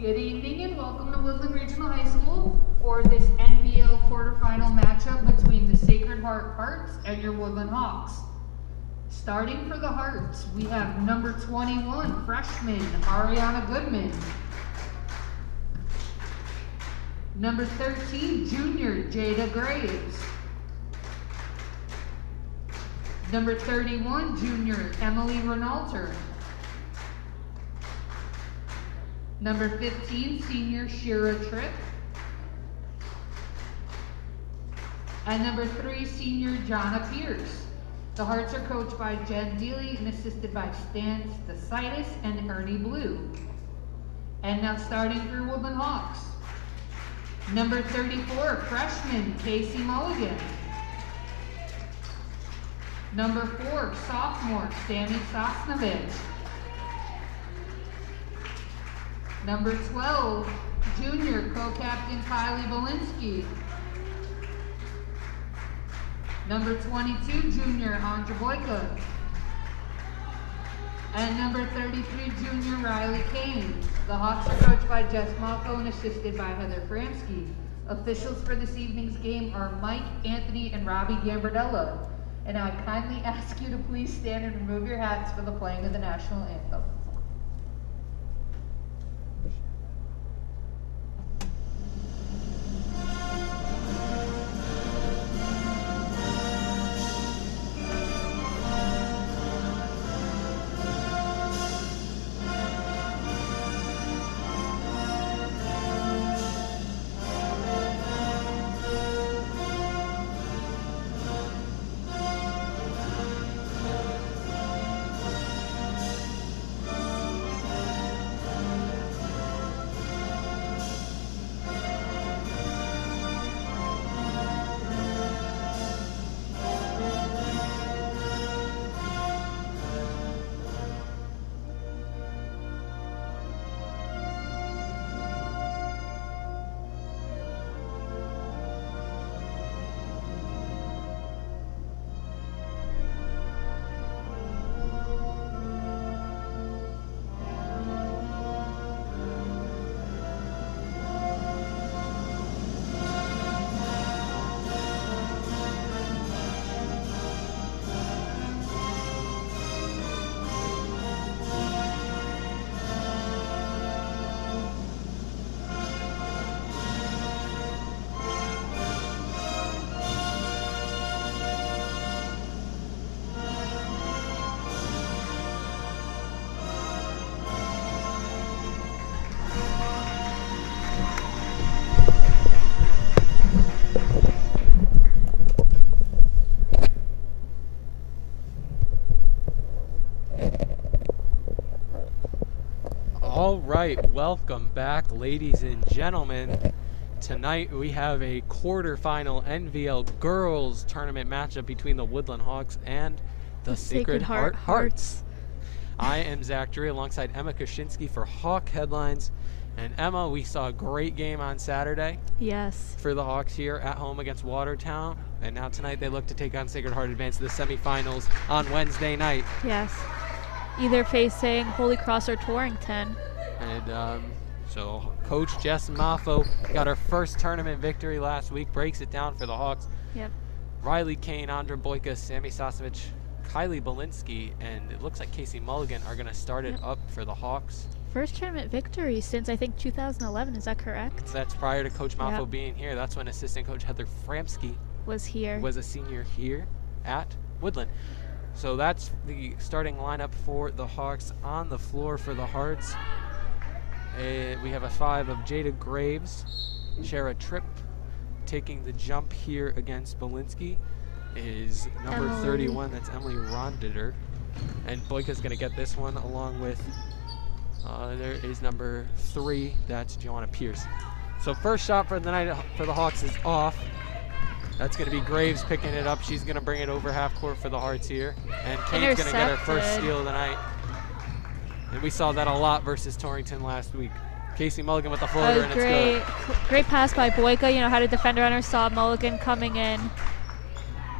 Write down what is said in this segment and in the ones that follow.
Good evening and welcome to Woodland Regional High School for this NBL quarterfinal matchup between the Sacred Heart Hearts and your Woodland Hawks. Starting for the Hearts, we have number 21, freshman Ariana Goodman. Number 13, junior Jada Graves. Number 31, junior Emily Renaulter. Number 15, senior Shira Tripp. And number 3, senior Jonna Pierce. The Hearts are coached by Jen Deely and assisted by Stan Stasitis and Ernie Blue. And now starting for Woodland Hawks. Number 34, freshman Casey Mulligan. Number 4, sophomore Sammy Sosnovich. Number 12, junior co-captain Kylie Belinsky. Number 22, junior Andra Boyka. And number 33, junior Riley Kane. The Hawks are coached by Jess Malko and assisted by Heather Framsky. Officials for this evening's game are Mike, Anthony, and Robbie Gambardella. And I kindly ask you to please stand and remove your hats for the playing of the national anthem. All right, welcome back, ladies and gentlemen. Tonight we have a quarterfinal NVL girls tournament matchup between the Woodland Hawks and the Sacred Heart Hearts. I am Zach Drury alongside Emma Kaczynski for Hawk Headlines. And Emma, we saw a great game on Saturday. Yes. For the Hawks here at home against Watertown. And now tonight they look to take on Sacred Heart, advance to the semifinals on Wednesday night. Yes. Either facing Holy Cross or Torrington. And so Coach Jess Maffo got her first tournament victory last week, breaks it down for the Hawks. Yep. Riley Kane, Andra Boyka, Sammy Sosnovich, Kylie Belinsky, and it looks like Casey Mulligan are going to start it up for the Hawks. First tournament victory since, I think, 2011. Is that correct? That's prior to Coach Maffo being here. That's when assistant coach Heather Framsky was here. Was a senior here at Woodland. So that's the starting lineup for the Hawks. On the floor for the Hearts, we have a 5 of Jada Graves. Shara Tripp taking the jump here against Belinsky is number 31. That's Emily Ronditer. And Boyka's going to get this one along with, there is number 3. That's Joanna Pierce. So first shot for the night for the Hawks is off. That's going to be Graves picking it up. She's going to bring it over half court for the Hearts here. And Kane's going to get her first steal of the night. And we saw that a lot versus Torrington last week. Casey Mulligan with the floater, and it's good. Great pass by Boyka. You know, had a defender on her, saw Mulligan coming in.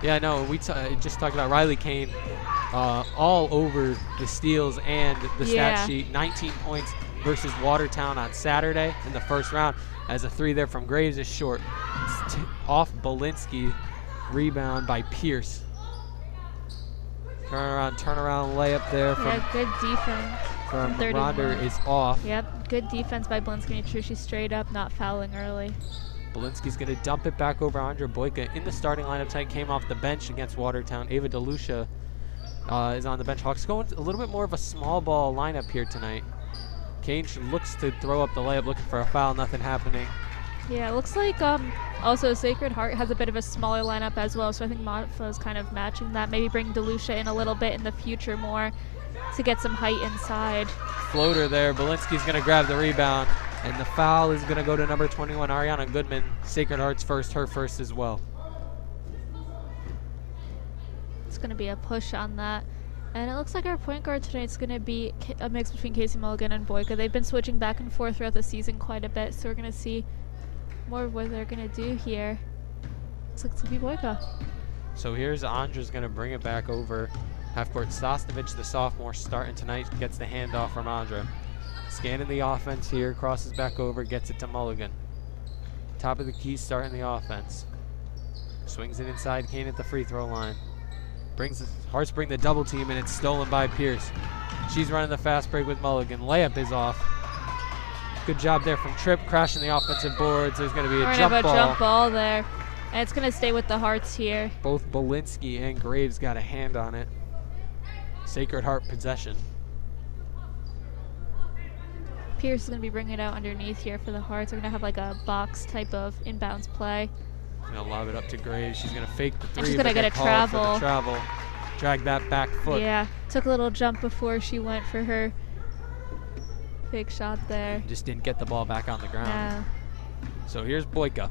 Yeah, no, we just talked about Riley Kane all over the steals and the Yeah. stat sheet. 19 points versus Watertown on Saturday in the first round, as a 3 there from Graves is short. It's off Belinsky, rebound by Pierce. Turnaround layup there from, Yeah, good defense. from 31. Ronder is off. Yep, good defense by Belinsky. Make sure she's straight up, not fouling early. Belinsky's going to dump it back over Andra Boyka in the starting lineup tonight. Came off the bench against Watertown. Ava DeLucia is on the bench. Hawks going a little bit more of a small ball lineup here tonight. Cage looks to throw up the layup, looking for a foul. Nothing happening. Yeah, it looks like also Sacred Heart has a bit of a smaller lineup as well, so I think Matfa is kind of matching that. Maybe bring DeLucia in a little bit in the future more to get some height inside. Floater there. Belinsky's going to grab the rebound, and the foul is going to go to number 21, Ariana Goodman. Sacred Heart's first, her first as well. It's going to be a push on that. And it looks like our point guard tonight is going to be a mix between Casey Mulligan and Boyka. They've been switching back and forth throughout the season quite a bit, so we're going to see more of what they're going to do here. Looks like it's going to be Boyka. So here's Andra's going to bring it back over half court. Sosnovich, the sophomore, starting tonight, gets the handoff from Andra. Scanning the offense here, crosses back over, gets it to Mulligan. Top of the key, starting the offense. Swings it inside, Kane at the free throw line. Hearts bring the double team, and it's stolen by Pierce. She's running the fast break with Mulligan. Layup is off. Good job there from Tripp, crashing the offensive boards. There's going to be a jump ball. Jump ball there. And it's going to stay with the Hearts here. Both Belinsky and Graves got a hand on it. Sacred Heart possession. Pierce is going to be bringing it out underneath here for the Hearts. They're going to have like a box type of inbounds play. Gonna lob it up to Graves. She's gonna fake the 3. And she's gonna get a travel. Drag that back foot. Yeah, took a little jump before she went for her fake shot there. Just didn't get the ball back on the ground. Yeah. So here's Boyka.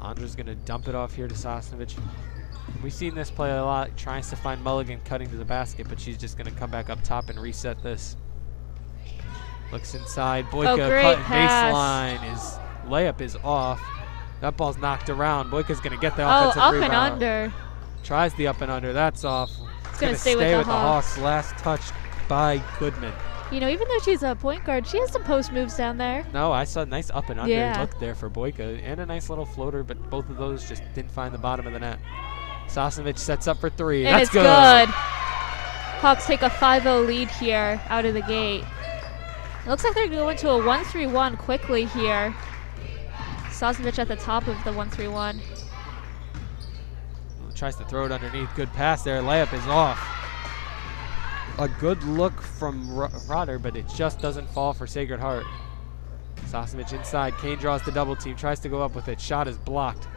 Andra's gonna dump it off here to Sosnovich. We've seen this play a lot. Tries to find Mulligan cutting to the basket, but she's just gonna come back up top and reset this. Looks inside. Boyka cutting baseline. His layup is off. That ball's knocked around. Boyka's going to get the offensive up rebound. and under. Tries the up and under. That's off. It's going to stay with the Hawks. Last touch by Goodman. You know, even though she's a point guard, she has some post moves down there. No, I saw a nice up and under Yeah. look there for Boyka, and a nice little floater, but both of those just didn't find the bottom of the net. Sosnovich sets up for 3. And That's it's good. Hawks take a 5-0 lead here out of the gate. It looks like they're going to a 1-3-1 quickly here. Sosnovich at the top of the 1-3-1. Tries to throw it underneath. Good pass there. Layup is off. A good look from Rodder, but it just doesn't fall for Sacred Heart. Sosnovich inside. Kane draws the double team. Tries to go up with it. Shot is blocked.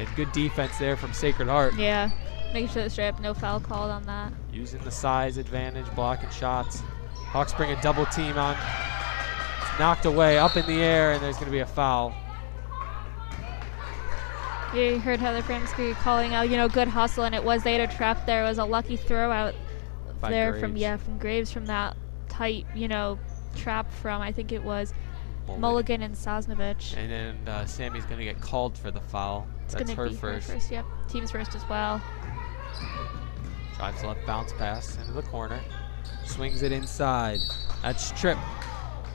And good defense there from Sacred Heart. Yeah. Making sure the straight up no foul called on that. Using the size advantage, blocking shots. Hawks bring a double team on. It's knocked away, up in the air, and there's going to be a foul. Yeah, you heard Heather Framsky calling out, you know, good hustle, and it was. They had a trap there. It was a lucky throw out By there Graves. from Graves from that tight, you know, trap from, I think it was Mulligan and Sosnovich. And then Sammy's going to get called for the foul. It's That's going her to be first. her first. Yep, team's first as well. Drives left, bounce pass into the corner. Swings it inside. That's Tripp.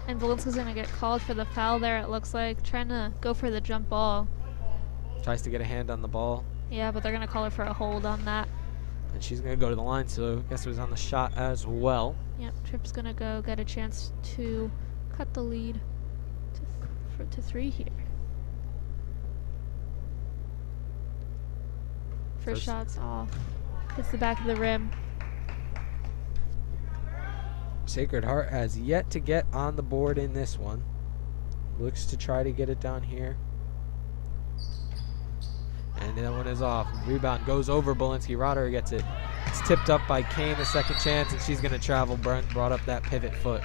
And Belinsky's going to get called for the foul there, it looks like. Trying to go for the jump ball. Tries to get a hand on the ball. Yeah, but they're going to call her for a hold on that. And she's going to go to the line, so I guess it was on the shot as well. Yep, Tripp's going to go get a chance to cut the lead to 3 here. First shot's off. Hits the back of the rim. Sacred Heart has yet to get on the board in this one. Looks to try to get it down here. And that one is off. Rebound goes over Belinsky. Rodder gets it. It's tipped up by Kane, the second chance, and she's going to travel. Brent brought up that pivot foot.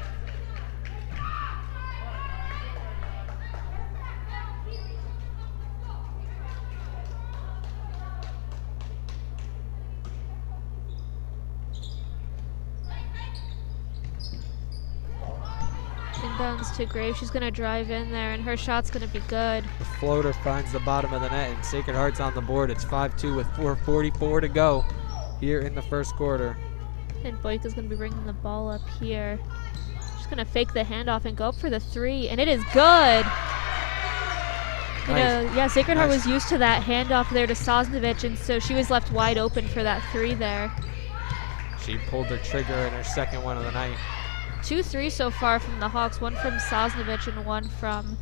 inbounds to Graves. She's going to drive in there, and her shot's going to be good. The floater finds the bottom of the net, and Sacred Heart's on the board. It's 5-2 with 4:44 to go here in the first quarter. And Boyka's going to be bringing the ball up here. She's going to fake the handoff and go up for the three, and it is good. You know, yeah, Sacred Heart was used to that handoff there to Sosnovic, and so she was left wide open for that three there. She pulled the trigger in her second one of the night. 2 threes so far from the Hawks, one from Sosnovic and one from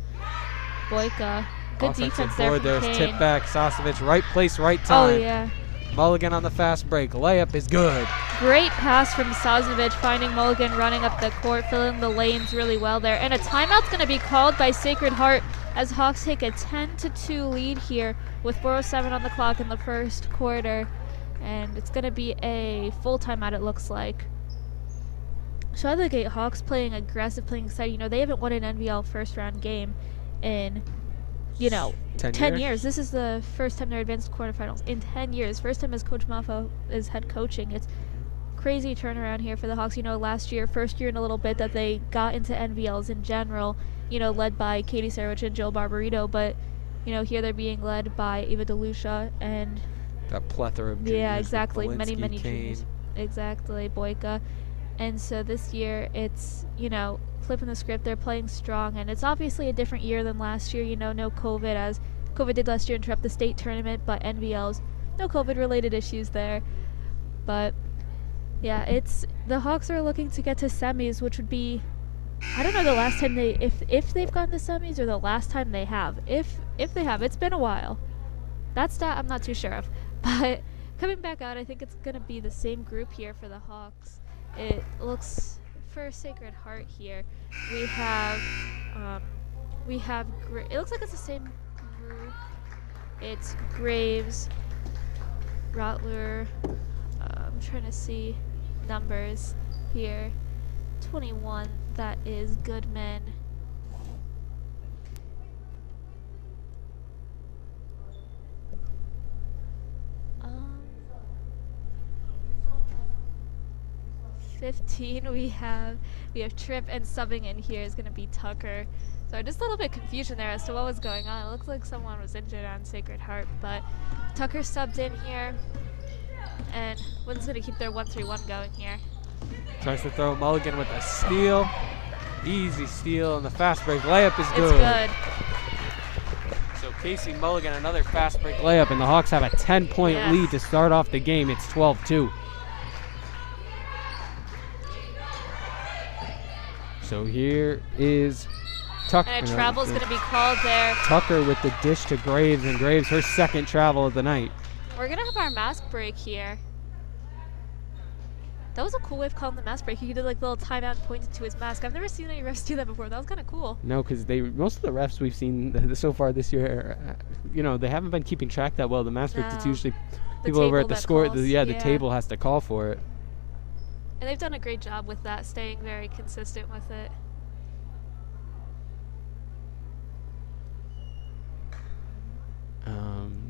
Boyka. Good defense there from There's Kane. tip back, Sosnovic, right place, right time. Oh, yeah. Mulligan on the fast break. Layup is good. Great pass from Sosnovic, finding Mulligan running up the court, filling the lanes really well there. And a timeout's going to be called by Sacred Heart as Hawks take a 10-2 lead here with 4:07 on the clock in the first quarter. And it's going to be a full timeout, it looks like. So out of the gate, Hawks playing aggressive, playing excited. You know, they haven't won an NVL first round game in, 10 years. This is the first time they're advanced to quarterfinals in 10 years. First time as Coach Malfa is head coaching. It's crazy turnaround here for the Hawks. You know, last year, first year in a little bit that they got into NVLs in general, led by Katie Sarowich and Jill Barbarito. But, here they're being led by Eva DeLucia and that plethora of juniors. Yeah, exactly. Many Kane. juniors. Exactly, Boyka. And so this year, it's, flipping the script. They're playing strong, and it's obviously a different year than last year. No COVID, as COVID did last year interrupt the state tournament, but NVLs, no COVID-related issues there. But, yeah, it's the Hawks are looking to get to semis, which would be, I don't know the last time if they've gotten to semis or the last time they have. If they have, it's been a while. That stat I'm not too sure of. But coming back out, I think it's going to be the same group here for the Hawks. It looks, for Sacred Heart here, we have, it looks like it's the same group. It's Graves, Rottler, I'm trying to see numbers here. 21, that is Goodman. Um, 15, we have Tripp, and subbing in here is going to be Tucker. So just a little bit confusion there as to what was going on. It looks like someone was injured on Sacred Heart, but Tucker subbed in here, and Wood's going to keep their 1-3-1 going here. Tries to throw Mulligan with a steal. Easy steal, and the fast break layup is good. It's good. So Casey Mulligan, another fast break layup, and the Hawks have a 10-point lead to start off the game. It's 12-2. So here is Tucker. And a travel's going to be called there. Tucker with the dish to Graves, and Graves her second travel of the night. We're going to have our mask break here. That was a cool way of calling the mask break. He did like little timeout and pointed to his mask. I've never seen any refs do that before. That was kind of cool. No, because most of the refs we've seen so far this year, they haven't been keeping track that well. The mask break, it's usually people over at the score. The table has to call for it. And they've done a great job with that, staying very consistent with it.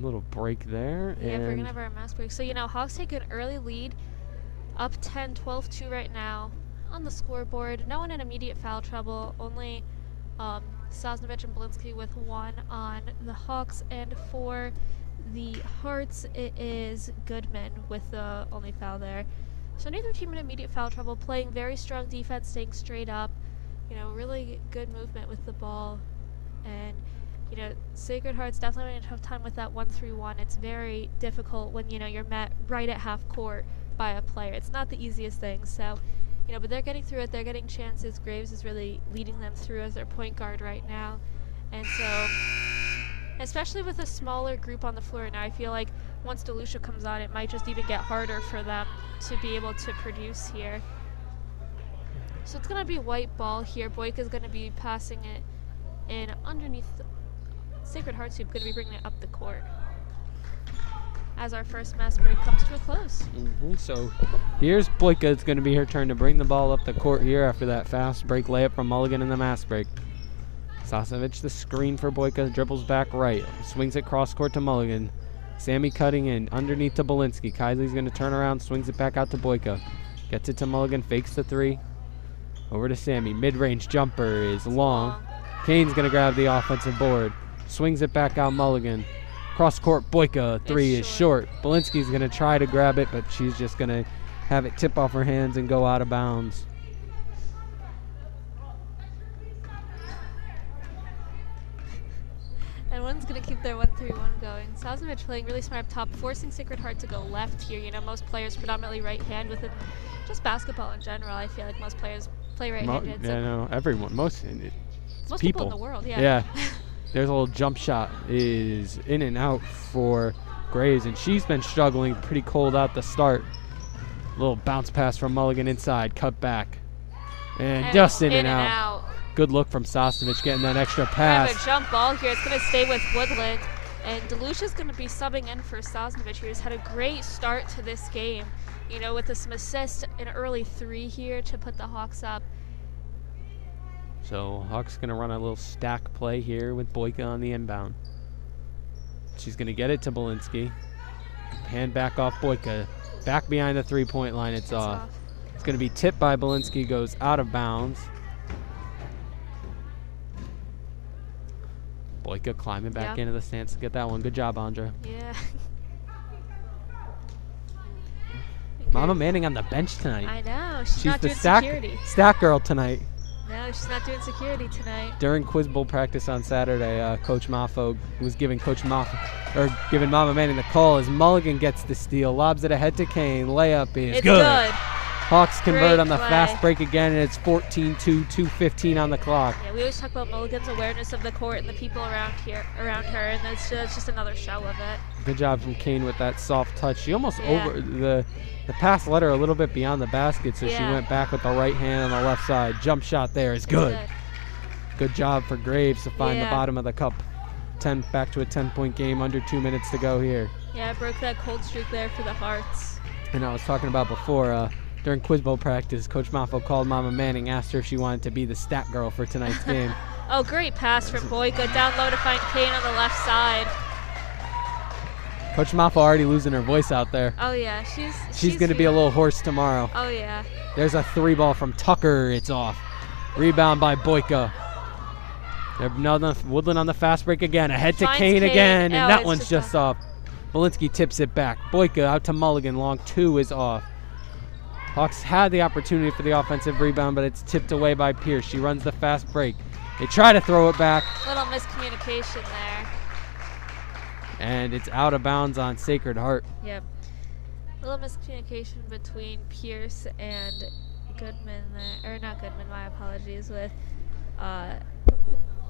Little break there. Yeah, and we're going to have our mask break. So, Hawks take an early lead. Up 10, 12-2 right now on the scoreboard. No one in immediate foul trouble. Only Sosnovic and Belinsky with one on the Hawks. And for the Hearts, it is Goodman with the only foul there. So neither team in immediate foul trouble. Playing very strong defense, staying straight up. Really good movement with the ball. And, Sacred Heart's definitely having a tough time with that 1-3-1. It's very difficult when, you're met right at half court by a player. It's not the easiest thing, so but they're getting through it. They're getting chances. Graves is really leading them through as their point guard right now, and so especially with a smaller group on the floor now, I feel like once DeLucia comes on, it might just even get harder for them to be able to produce here. So it's going to be white ball here. Boyka's going to be passing it in underneath Sacred Heart's who's going to be bringing it up the court as our first mask break comes to a close. So here's Boyka. It's going to be her turn to bring the ball up the court here after that fast break layup from Mulligan in the mask break. Sosnovic the screen for Boyka, dribbles back right, swings it cross court to Mulligan. Sammy cutting in underneath to Belinsky. Kylie's going to turn around, swings it back out to Boyka. Gets it to Mulligan, fakes the three. Over to Sammy. Mid-range jumper is long. Kane's going to grab the offensive board. Swings it back out Mulligan. Cross court, Boyka. Three is short. Belinsky's going to try to grab it, but she's just going to have it tip off her hands and go out of bounds. And one's going to keep their 1-3-1 going. Sazovich playing really smart up top, forcing Sacred Heart to go left here. You know, most players predominantly right hand within just basketball in general. I feel like most players play right-handed. Yeah, no, everyone. Most people in the world, yeah. Yeah. There's a little jump shot is in and out for Graves, and she's been struggling pretty cold out the start. Little bounce pass from Mulligan inside, cut back. And just in and out. Good look from Sosnovich getting that extra pass. Kind of a jump ball here. It's going to stay with Woodland. And Delucia's going to be subbing in for Sosnovich, who's had a great start to this game. You know, with some assist, an early 3 here to put the Hawks up. So Hawks going to run a little stack play here with Boyka on the inbound. She's going to get it to Belinsky. Hand back off Boyka. Back behind the three-point line, it's off. It's going to be tipped by Belinsky, goes out of bounds. Boyka climbing back into the stance to get that one. Good job, Andra. Yeah. Mama Manning on the bench tonight. I know. She's not the doing security. Stack girl tonight. No, she's not doing security tonight. During Quiz Bowl practice on Saturday, Coach Maffo was giving giving Mama Manning the call as Mulligan gets the steal, lobs it ahead to Kane. Layup is good. Hawks convert on the fast break again, and it's 14-2, 2:15 on the clock. Yeah, we always talk about Mulligan's awareness of the court and the people around her, and that's just another show of it. Good job from Kane with that soft touch. She almost over the pass led her a little bit beyond the basket, so she went back with the right hand on the left side. Jump shot there is good. Good job for Graves to find the bottom of the cup. Back to a 10-point game, under 2 minutes to go here. Yeah, broke that cold streak there for the Hearts. And I was talking about before, during Quiz Bowl practice, Coach Maffo called Mama Manning, asked her if she wanted to be the stat girl for tonight's game. Oh, great pass from Boyka. Down low to find Kane on the left side. Coach Maffo already losing her voice out there. Oh, yeah. She's going to be a little hoarse tomorrow. Oh, yeah. There's a 3 ball from Tucker. It's off. Rebound by Boyka. Woodland on the fast break again. Ahead to Kane again, and that one's just off. Belinsky tips it back. Boyka out to Mulligan. Long 2 is off. Hawks had the opportunity for the offensive rebound, but it's tipped away by Pierce. She runs the fast break. They try to throw it back. Little miscommunication there. And it's out of bounds on Sacred Heart. Yep. Little miscommunication between Pierce and Goodman there. Or not Goodman, my apologies, with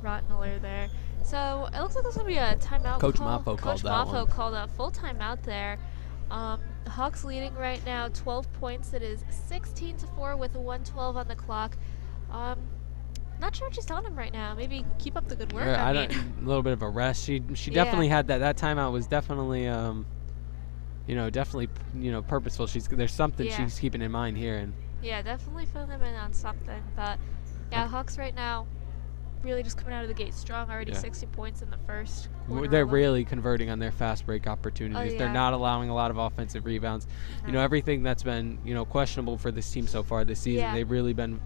Rottenler there. So it looks like there's going to be a timeout. Coach Maffo called that one. Coach Maffo called a full timeout there. Hawks leading right now 12 points. It is 16-4 with a 1:12 on the clock. Not sure what she's telling him right now. Maybe keep up the good work. A little bit of a rest. She definitely had that. That timeout was definitely purposeful. There's something she's keeping in mind here. And yeah, definitely fill them in on something. But yeah, Hawks right now really just coming out of the gate strong. Already 60 points in the first quarter. They're really converting on their fast break opportunities. They're not allowing a lot of offensive rebounds. No. Everything that's been questionable for this team so far this season. They've really been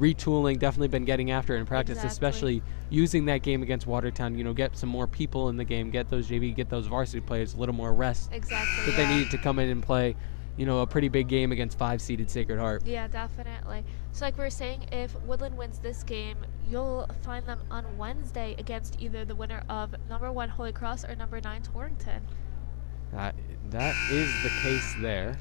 retooling, definitely been getting after it in practice, especially using that game against Watertown, get some more people in the game, get those JV, get those varsity players a little more rest. Exactly. That they needed to come in and play, a pretty big game against 5-seeded Sacred Heart. Yeah, definitely. So like we were saying, if Woodland wins this game, you'll find them on Wednesday against either the winner of number 1 Holy Cross or number 9 Torrington. That is the case there.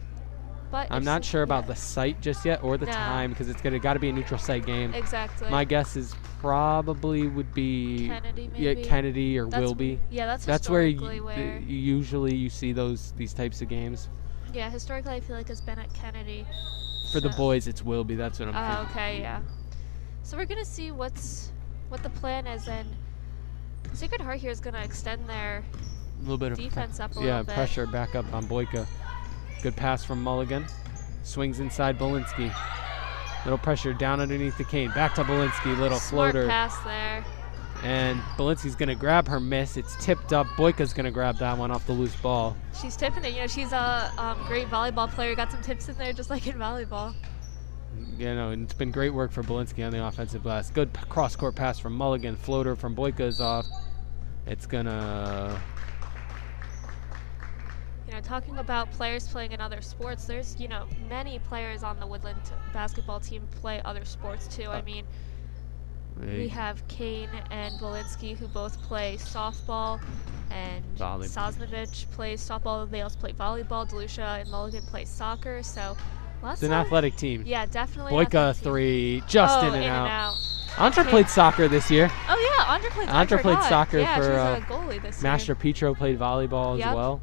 But I'm not sure about the site just yet or the time, because it's got to be a neutral site game. Exactly. My guess is probably would be Kennedy, maybe. Yeah, Kennedy or Wilby. Yeah, that's where usually you see these types of games. Yeah, historically I feel like it's been at Kennedy. For the boys, it's Wilby. That's what I'm thinking. Oh, okay, yeah. So we're gonna see what the plan is, and Sacred Heart here is gonna extend their defense up a little bit. Pressure back up on Boyka. Good pass from Mulligan. Swings inside Belinsky. Little pressure down underneath the Kane. Back to Belinsky. Little floater. Smart pass there. And Belinsky's going to grab her miss. It's tipped up. Boyka's going to grab that one off the loose ball. She's tipping it. She's a great volleyball player. Got some tips in there just like in volleyball. You know, and it's been great work for Belinsky on the offensive glass. Good cross-court pass from Mulligan. Floater from Boyka is off. It's gonna... You know, talking about players playing in other sports, there's, you know, many players on the Woodland basketball team play other sports too. I mean, we have Kane and Belinsky who both play softball, and Sosnovich plays softball. They also play volleyball. Delucia and Mulligan play soccer. So it's an athletic team. Yeah, definitely. Boyka three, just in and out. Andra Okay. played soccer this year. Oh yeah, Andra played. Andra played soccer yeah, for she's a goalie this Master year. Petro played volleyball Yep. as well.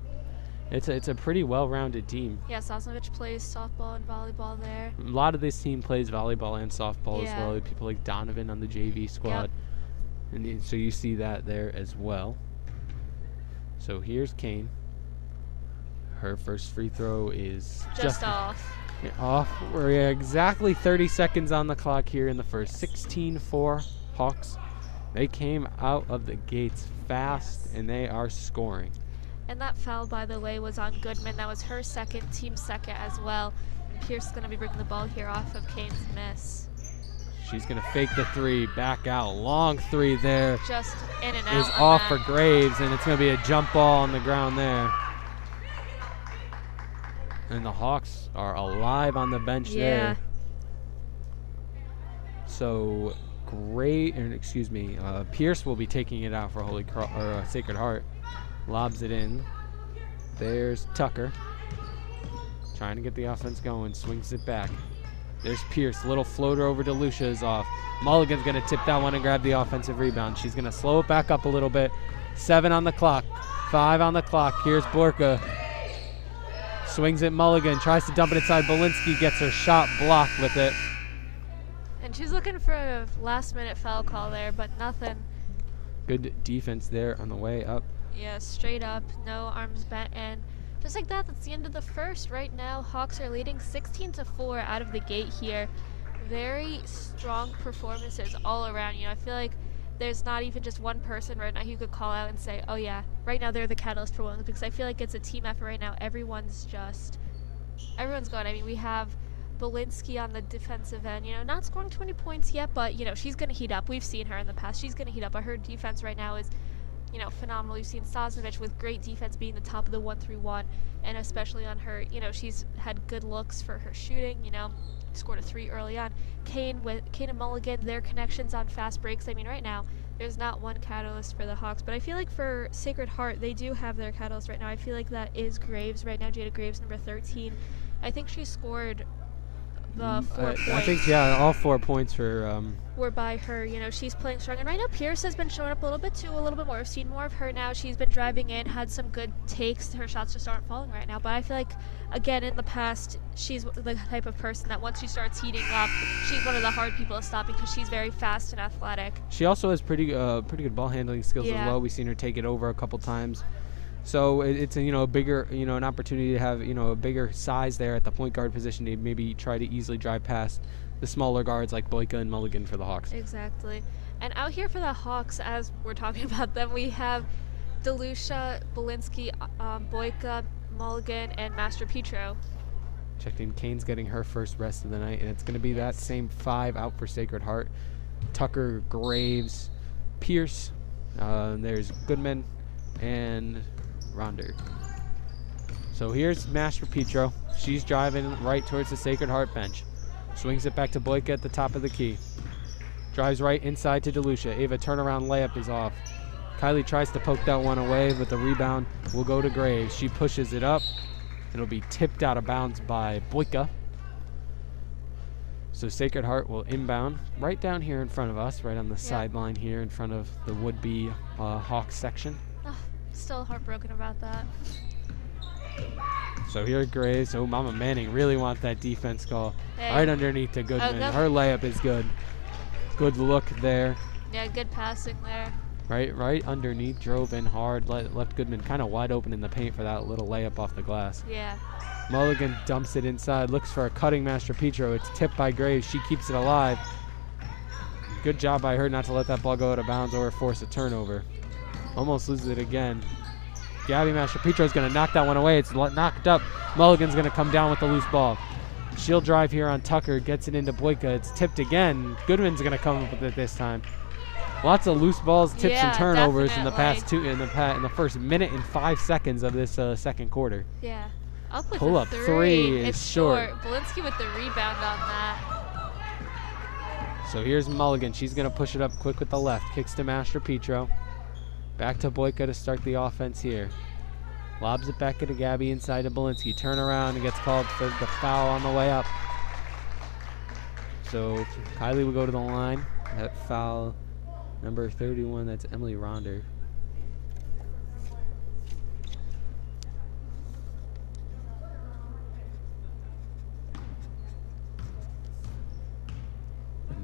It's a pretty well-rounded team. Yeah, Sosnovich plays softball and volleyball there. A lot of this team plays volleyball and softball as Yeah. well. People like Donovan on the JV squad. And so you see that there as well. So here's Kane. Her first free throw is Just off. Off. We're exactly 30 seconds on the clock here in the first. 16-4 Hawks. They came out of the gates fast, and they are scoring. And that foul, by the way, was on Goodman. That was her second, team second as well. And Pierce is going to be bringing the ball here off of Kane's miss. She's going to fake the three, back out. Long three there. Just in and out. Is off for Graves, and it's going to be a jump ball on the ground there. And the Hawks are alive on the bench there. So Pierce will be taking it out for Sacred Heart. Lobs it in. There's Tucker. Trying to get the offense going. Swings it back. There's Pierce. Little floater over to Lucia is off. Mulligan's going to tip that one and grab the offensive rebound. She's going to slow it back up a little bit. 7 on the clock. 5 on the clock. Here's Borka. Swings it Mulligan. Tries to dump it inside. Belinsky gets her shot blocked with it. And she's looking for a last-minute foul call there, but nothing. Good defense there on the way up. Yeah, straight up, no arms bent, and just like that, that's the end of the first. Right now, Hawks are leading 16-4 out of the gate here. Very strong performances all around. You know, I feel like there's not even just one person right now you could call out and say, oh yeah, right now they're the catalyst for Woodlands, because I feel like it's a team effort right now. Everyone's going. I mean, we have Belinsky on the defensive end, you know, not scoring 20 points yet, but, you know, she's going to heat up. We've seen her in the past. She's going to heat up, but her defense right now is, you know, phenomenal. You've seen Sosnovich with great defense being the top of the 1-3-1, and especially on her, you know, she's had good looks for her shooting, you know, scored a 3 early on. Kane and Mulligan, their connections on fast breaks. I mean, right now, there's not one catalyst for the Hawks, but I feel like for Sacred Heart, they do have their catalyst right now. I feel like that is Graves right now, Jada Graves, number 13. I think she scored the 4 points. I think, yeah, all 4 points for... were by her. You know, she's playing strong. And right now, Pierce has been showing up a little bit too, a little bit more. We've seen more of her now. She's been driving in, had some good takes. Her shots just aren't falling right now. But I feel like, again, in the past, she's the type of person that once she starts heating up, she's one of the hard people to stop because she's very fast and athletic. She also has pretty good ball handling skills as well. We've seen her take it over a couple times. So it's a, you know, a bigger, you know, an opportunity to have, you know, a bigger size there at the point guard position to maybe try to easily drive past the smaller guards like Boyka and Mulligan for the Hawks. Exactly. And out here for the Hawks, as we're talking about them, we have Delucia, Belinsky, Boyka, Mulligan, and Master Petro. Checked in. Kane's getting her first rest of the night, and it's going to be that same 5 out for Sacred Heart. Tucker, Graves, Pierce, there's Goodman, and Ronder. So here's Master Petro. She's driving right towards the Sacred Heart bench. Swings it back to Boyka at the top of the key. Drives right inside to Delucia. Ava turnaround layup is off. Kylie tries to poke that one away, but the rebound will go to Graves. She pushes it up. It'll be tipped out of bounds by Boyka. So Sacred Heart will inbound right down here in front of us, right on the sideline here in front of the would-be Hawks section. Still heartbroken about that. So here Graves. Oh, Mama Manning really wants that defense call. Hey. Right underneath to Goodman. Her layup is good. Good look there. Yeah, good passing there. Right underneath, drove in hard, left Goodman kind of wide open in the paint for that little layup off the glass. Yeah. Mulligan dumps it inside, looks for a cutting Master Petro. It's tipped by Graves. She keeps it alive. Good job by her not to let that ball go out of bounds or force a turnover. Almost loses it again. Gabby Master Petro is going to knock that one away. It's knocked up. Mulligan's going to come down with the loose ball. She'll drive here on Tucker, gets it into Boyka. It's tipped again. Goodman's gonna come up with it this time. Lots of loose balls, tips, and turnovers in the past in the first minute and 5 seconds of this second quarter. Yeah. Up with Pull a up three is It's short. Belinsky with the rebound on that. So here's Mulligan. She's going to push it up quick with the left. Kicks to Master Petro. Back to Boyka to start the offense here. Lobs it back to Gabby inside to Belinsky. Turn around and gets called for the foul on the way up. So Kylie will go to the line. That foul, number 31, that's Emily Ronder.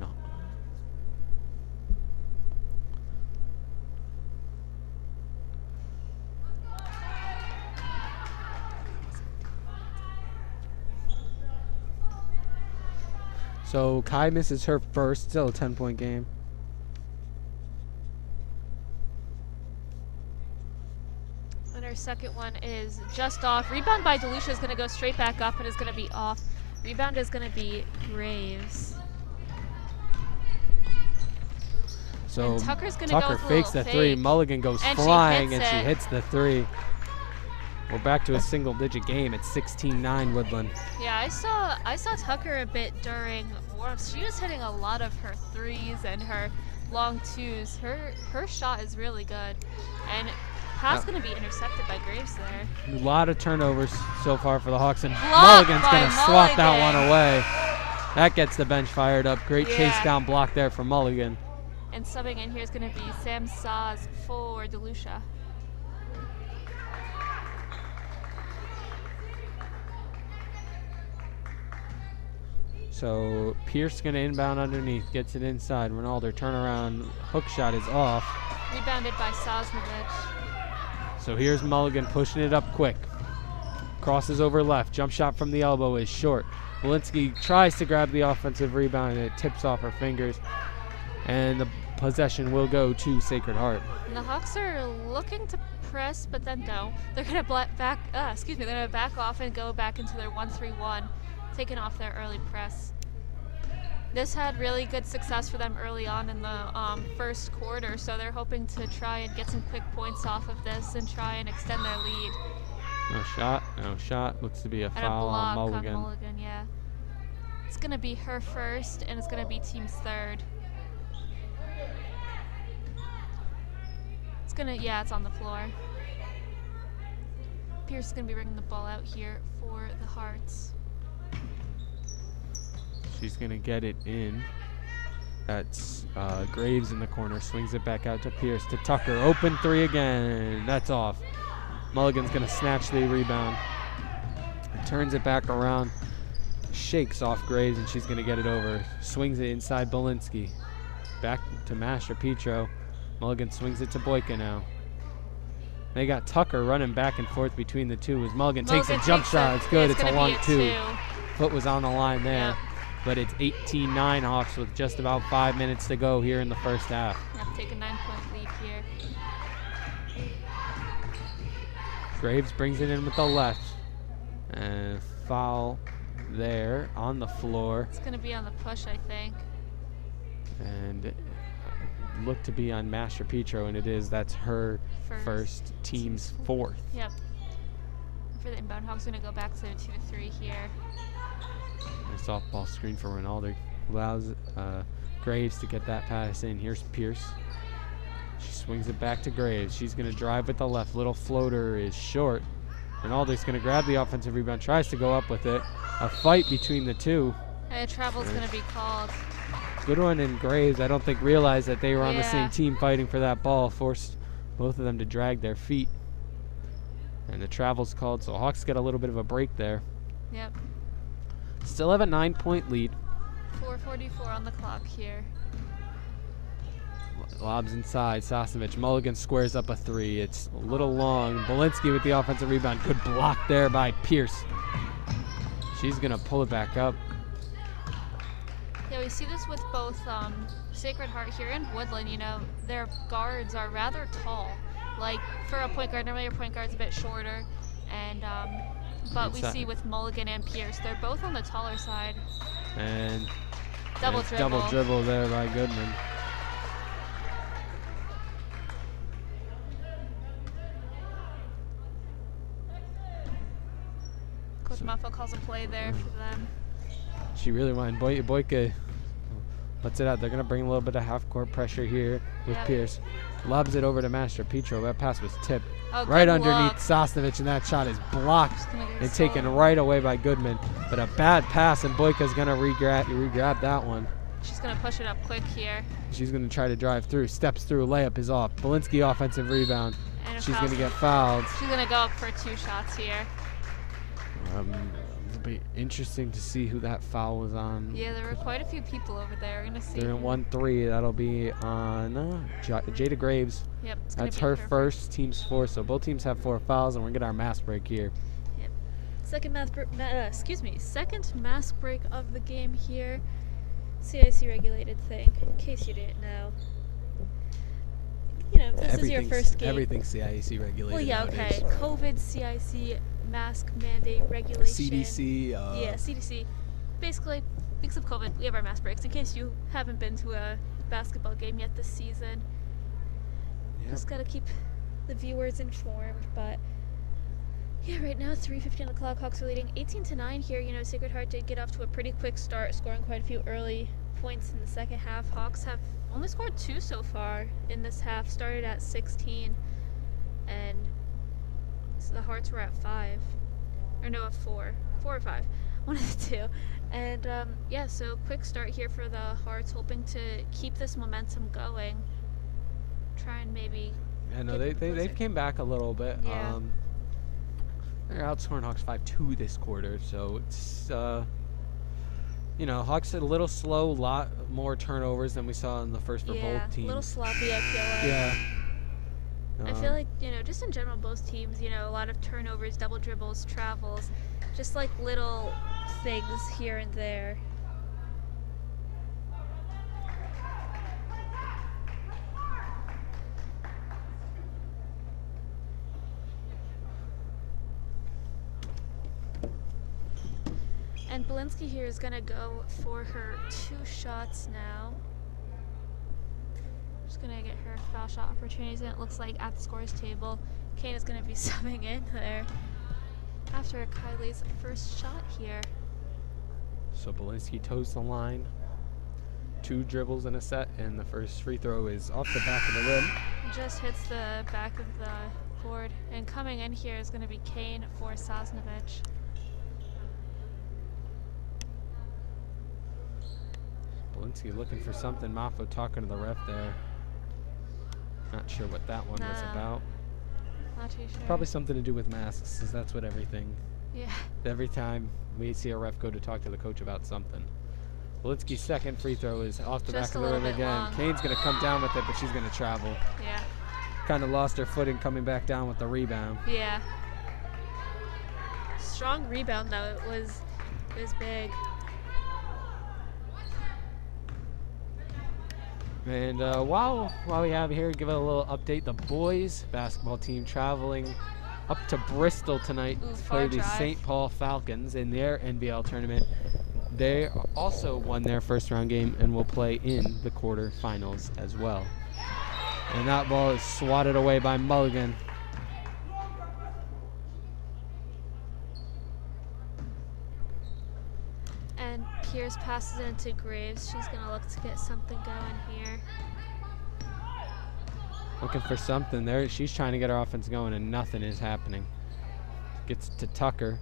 No. So Kai misses her first, still a 10-point game. And her second one is just off. Rebound by DeLucia is going to go straight back up and is going to be off. Rebound is going to be Graves. So And Tucker's gonna Tucker go with a fakes the little three. fake. Mulligan goes And she flying hits and she it. hits the three. We're back to a single-digit game. It's 16-9 Woodland. Yeah, I saw Tucker a bit during warm-ups. She was hitting a lot of her threes and her long twos. Her shot is really good. And pass going to be intercepted by Graves there. A lot of turnovers so far for the Hawks, and Blocked Mulligan's by going to swat that Mulligan. one away. That gets the bench fired up. Great chase Yeah. down block there for Mulligan. And subbing in here is going to be Sam Saz for DeLucia. So Pierce going to inbound underneath, gets it inside. Ronaldo turnaround, hook shot is off. Rebounded by Sosnovich. So here's Mulligan pushing it up quick. Crosses over left. Jump shot from the elbow is short. Walensky tries to grab the offensive rebound and it tips off her fingers. And the possession will go to Sacred Heart. And the Hawks are looking to press, but then no. They're going to they're going to back off and go back into their 1-3-1, taking off their early press. This had really good success for them early on in the first quarter, so they're hoping to try and get some quick points off of this and try and extend their lead. No shot. Looks to be a And a foul block on Mulligan. yeah. It's going to be her first, and it's going to be team's third. It's on the floor. Pierce is going to be bringing the ball out here for the Hearts. She's going to get it in. That's Graves in the corner. Swings it back out to Pierce, to Tucker. Open three again. That's off. Mulligan's going to snatch the rebound. Turns it back around. Shakes off Graves, and she's going to get it over. Swings it inside Belinsky. Back to Master Petro. Mulligan swings it to Boyka now. They got Tucker running back and forth between the two as Mulligan takes a jump shot. It's good. It's a long two. Foot was on the line there. Yep. But it's 18-9 Hawks with just about 5 minutes to go here in the first half. Yep, take a 9-point lead here. Graves brings it in with the left. And foul there on the floor. It's going to be on the push, I think. And look to be on Master Petro, and it is. That's her first team's fourth. Yep. For the inbound, Hawks going to go back to 2-3 here. A softball screen for Ronaldo. Allows Graves to get that pass in. Here's Pierce. She swings it back to Graves. She's going to drive with the left. Little floater is short. Ronaldo's going to grab the offensive rebound. Tries to go up with it. A fight between the two. And travel's going to be called. Goodwin and Graves, I don't think, realized that they were on the same Yeah. team fighting for that ball. Forced both of them to drag their feet. And the travel's called, so Hawks get a little bit of a break there. Yep. Still have a 9-point lead. 4:44 on the clock here. Lobs inside. Sosnovich. Mulligan squares up a three. It's a little long. Belinsky with the offensive rebound. Good block there by Pierce. She's going to pull it back up. Yeah, we see this with both Sacred Heart here and Woodland. You know, their guards are rather tall. Like, for a point guard, normally your point guard's a bit shorter. And but we Inside. see with Mulligan and Pierce, they're both on the taller side. And Double it's dribble. double dribble there by Goodman. Coach Muffo calls a play there for them. She really wanted Boyka. Lets it out. They're going to bring a little bit of half-court pressure here with Yep. Pierce. Lobs it over to Master Petro. That pass was tipped Oh, right good underneath look. Sosnovich, and that shot is blocked Just gonna get and stolen. taken right away by Goodman. But a bad pass, and Boyka's going to re-grab that one. She's gonna push it up quick here. She's going to try to drive through. Steps through. Layup is off. Belinsky offensive rebound. And a She's foul. going to get fouled. She's gonna go up for 2 shots here. It'll be interesting to see who that foul was on. Yeah, there were quite a few people over there. We're gonna see. They're in 1-3. That'll be on Jada Graves. Yep, it's gonna That's be her first, team's 4. So both teams have 4 fouls, and we're going to get our mass break here. Second second mask break of the game here. CIC regulated thing, in case you didn't know. You know, this is your first game. Everything's CIAC regulated. Well, yeah, nowadays. okay. COVID, CIC, mask mandate regulation. CDC. Yeah, CDC. Basically, because of COVID, we have our mask breaks. In case you haven't been to a basketball game yet this season, Yep. just gotta keep the viewers informed. But yeah, right now it's 3:50 on the clock. Hawks are leading 18-9 here. You know, Sacred Heart did get off to a pretty quick start, scoring quite a few early points in the second half. Hawks have only scored 2 so far in this half. Started at 16, and so the Hearts were at 5, or no, at 4 or 5, one of the two. And yeah, so quick start here for the Hearts, hoping to keep this momentum going. Try and maybe. Yeah, no, get they closer. came back a little bit. Yeah. They're outscoring Hawks 5-2 this quarter, so it's you know, Hawks a little slow, lot more turnovers than we saw in the first for Yeah, both teams. a little sloppy, I feel like. Yeah. I feel like, you know, just in general, both teams, you know, a lot of turnovers, double dribbles, travels, just like little things here and there. And Belinsky here is going to go for her 2 shots now. Just going to get her foul shot opportunities, and it looks like at the scores table, Kane is going to be subbing in there after Kylie's first shot here. So Belinsky toes the line. 2 dribbles in a set, and the first free throw is off the back of the rim. Just hits the back of the board, and coming in here is going to be Kane for Sosnovich. Belinsky looking for something. Maffo talking to the ref there. Not sure what that one was Nah. about. Not too sure. Probably something to do with masks, 'cause that's what everything. Yeah. Every time we see a ref go to talk to the coach about something. Belinsky's second free throw is off the Just back a of the little rim bit again. long. Kane's going to come down with it, but she's going to travel. Yeah. Kind of lost her footing coming back down with the rebound. Yeah. Strong rebound though. It was big. And while we have here, give it a little update. The boys basketball team traveling up to Bristol tonight Ooh, to far play the drive. St. Paul Falcons in their NBL tournament. They also won their first round game and will play in the quarterfinals as well. And that ball is swatted away by Mulligan. And Pierce passes it into Graves. She's gonna look to get something going here. Looking for something there. She's trying to get her offense going, and nothing is happening. Gets to Tucker.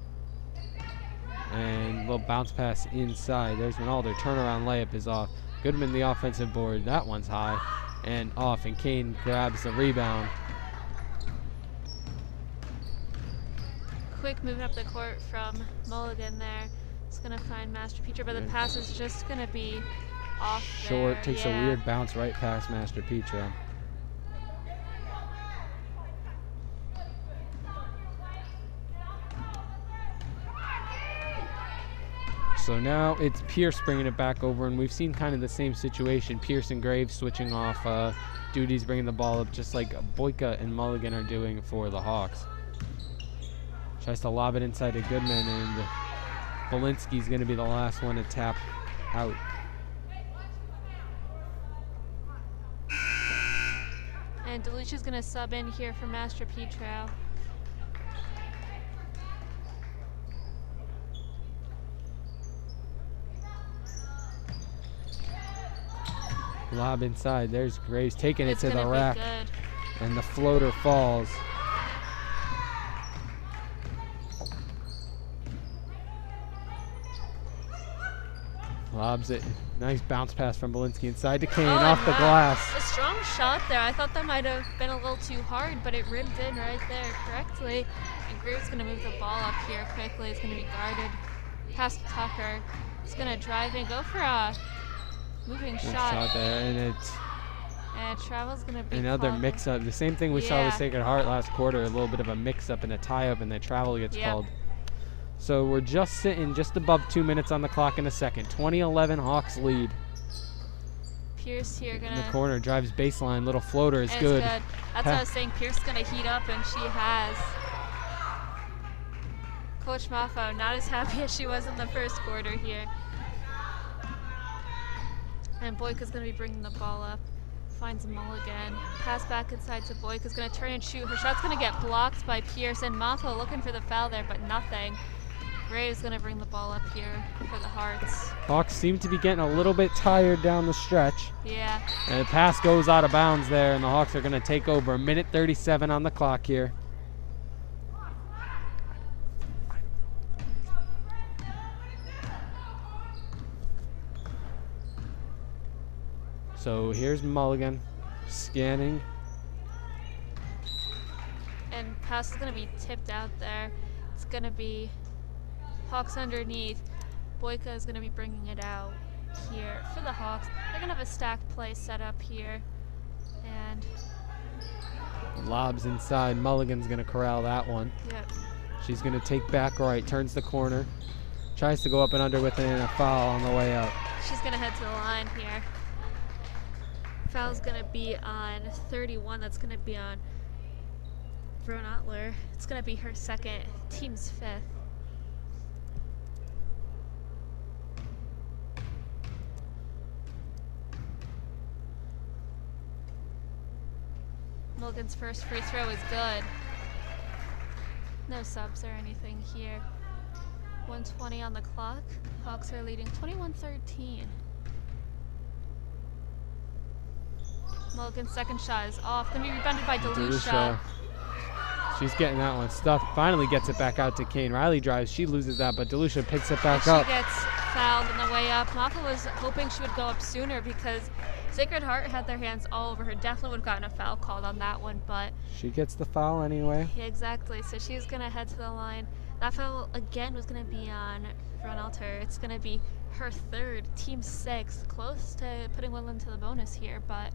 And a little bounce pass inside. There's Ronaldo. Turnaround layup is off. Goodman, the offensive board. That one's high and off, and Kane grabs the rebound. Quick moving up the court from Mulligan there. It's gonna find Master Peter, but the Good. pass is just gonna be off Short, there. takes Yeah. a weird bounce right past Master Petra. So now it's Pierce bringing it back over, and we've seen kind of the same situation. Pierce and Graves switching off duties, bringing the ball up, just like Boyka and Mulligan are doing for the Hawks. Tries to lob it inside to Goodman, and Belinsky's going to be the last one to tap out. And DeLucia's going to sub in here for Master Petro. Lob inside. There's Graves taking it to the gonna be rack. good. And the floater falls. Lobs it. Nice bounce pass from Belinsky inside to Kane off the glass. A strong shot there. I thought that might have been a little too hard, but it ribbed in right there correctly. And Graves is going to move the ball up here quickly. It's going to be guarded. Pass to Tucker. He's going to drive and go for a moving shot. There, and it's and travel's going to be another mix-up. The same thing we saw with Sacred Heart last quarter. A little bit of a mix-up and a tie-up, and the travel gets called. So we're just sitting just above 2 minutes on the clock in a second. 20-11 Hawks lead. Pierce here gonna in the corner, drives baseline, little floater is good. That's what I was saying. Pierce is gonna heat up, and she has. Coach Maffo not as happy as she was in the first quarter here. And Boyka's gonna be bringing the ball up. Finds Mulligan. Pass back inside to Boyka's gonna turn and shoot. Her shot's gonna get blocked by Pierce, and Maffo looking for the foul there, but nothing. Graves going to bring the ball up here for the Hearts. Hawks seem to be getting a little bit tired down the stretch. Yeah. And the pass goes out of bounds there, and the Hawks are going to take over. 1:37 on the clock here. So here's Mulligan scanning. And pass is going to be tipped out there. It's going to be Hawks underneath. Boyka is going to be bringing it out here for the Hawks. They're going to have a stacked play set up here. And lobs inside. Mulligan's going to corral that one. Yep. She's going to take back right, turns the corner, tries to go up and under with it, and a foul on the way out. She's going to head to the line here. Foul's going to be on 31. That's going to be on Vern Otler. It's going to be her second, team's fifth. Mulligan's first free throw is good. No subs or anything here. 1:20 on the clock. Hawks are leading 21-13. Mulligan's second shot is off. Gonna be rebounded by DeLucia. She's getting that one stuffed. Finally gets it back out to Kane. Riley drives. She loses that, but DeLucia picks it back up. She gets fouled on the way up. Maffa was hoping she would go up sooner because Sacred Heart had their hands all over her. Definitely would have gotten a foul called on that one, but she gets the foul anyway. Yeah, exactly. So she's gonna head to the line. That foul again was gonna be on Ron Alter. It's gonna be her third, team sixth, close to putting Woodland to the bonus here, but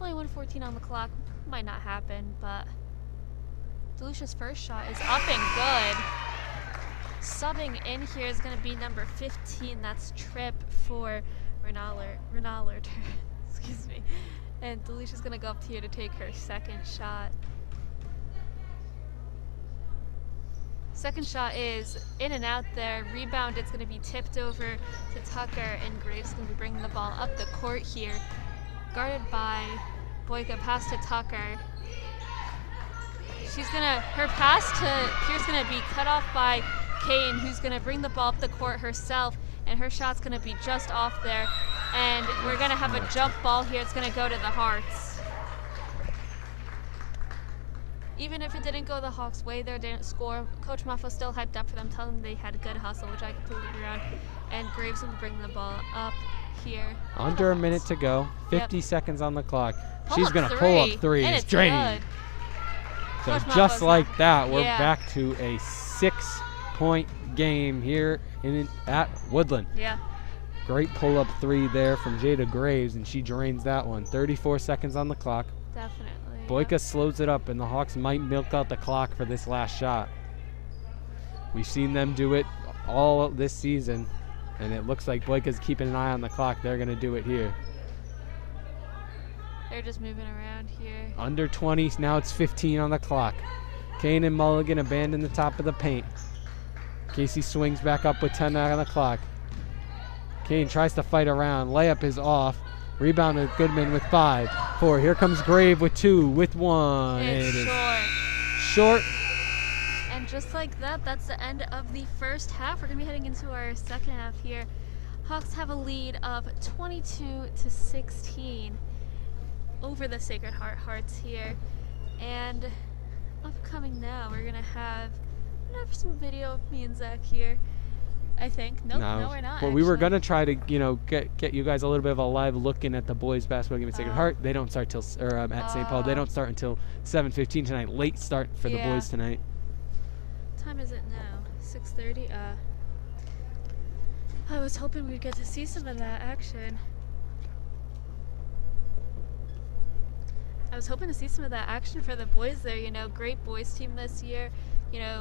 only 1:14 on the clock. Might not happen, but DeLucia's first shot is up and good. Subbing in here is gonna be number 15. That's Tripp for Renalert. Excuse me. And DeLucia's gonna go up here to take her second shot. Second shot is in and out there. Rebound, it's gonna be tipped over to Tucker, and Graves gonna be bringing the ball up the court here. Guarded by Boyka, pass to Tucker. Her pass to Pierce gonna be cut off by Kane, who's gonna bring the ball up the court herself, and her shot's gonna be just off there. And we're gonna have a jump ball here. It's gonna go to the Hearts. Even if it didn't go the Hawks' way, they didn't score. Coach Maffa still hyped up for them, telling them they had good hustle, which I completely agree on. And Graves will bring the ball up here. Under a minute to go, 50 seconds on the clock. She's going to pull up three. And it's drained. So just like that, we're back to a 6-point game here at Woodland. Yeah. Great pull-up three there from Jada Graves, and she drains that one. 34 seconds on the clock. Definitely. Boyka slows it up, and the Hawks might milk out the clock for this last shot. We've seen them do it all this season, and it looks like Boyka's keeping an eye on the clock. They're going to do it here. They're just moving around here. Under 20, now it's 15 on the clock. Kane and Mulligan abandon the top of the paint. Casey swings back up with 10 on the clock. Kane tries to fight around. Layup is off. Rebound with Goodman with 5, 4. Here comes Grave with 2, with 1. It's It is short. short. And just like that, that's the end of the first half. We're going to be heading into our second half here. Hawks have a lead of 22-16 over the Sacred Heart Hearts here. And upcoming now, we're going to have some video of me and Zach here. I think. Nope, no, we're not. Well, we were actually. gonna try to, get you guys a little bit of a live looking at the boys basketball game at Sacred Heart. They don't start till, at St. Paul. They don't start until 7:15 tonight. Late start for the boys tonight. What time is it now? 6:30. I was hoping we'd get to see some of that action. I was hoping to see some of that action for the boys there. Great boys team this year.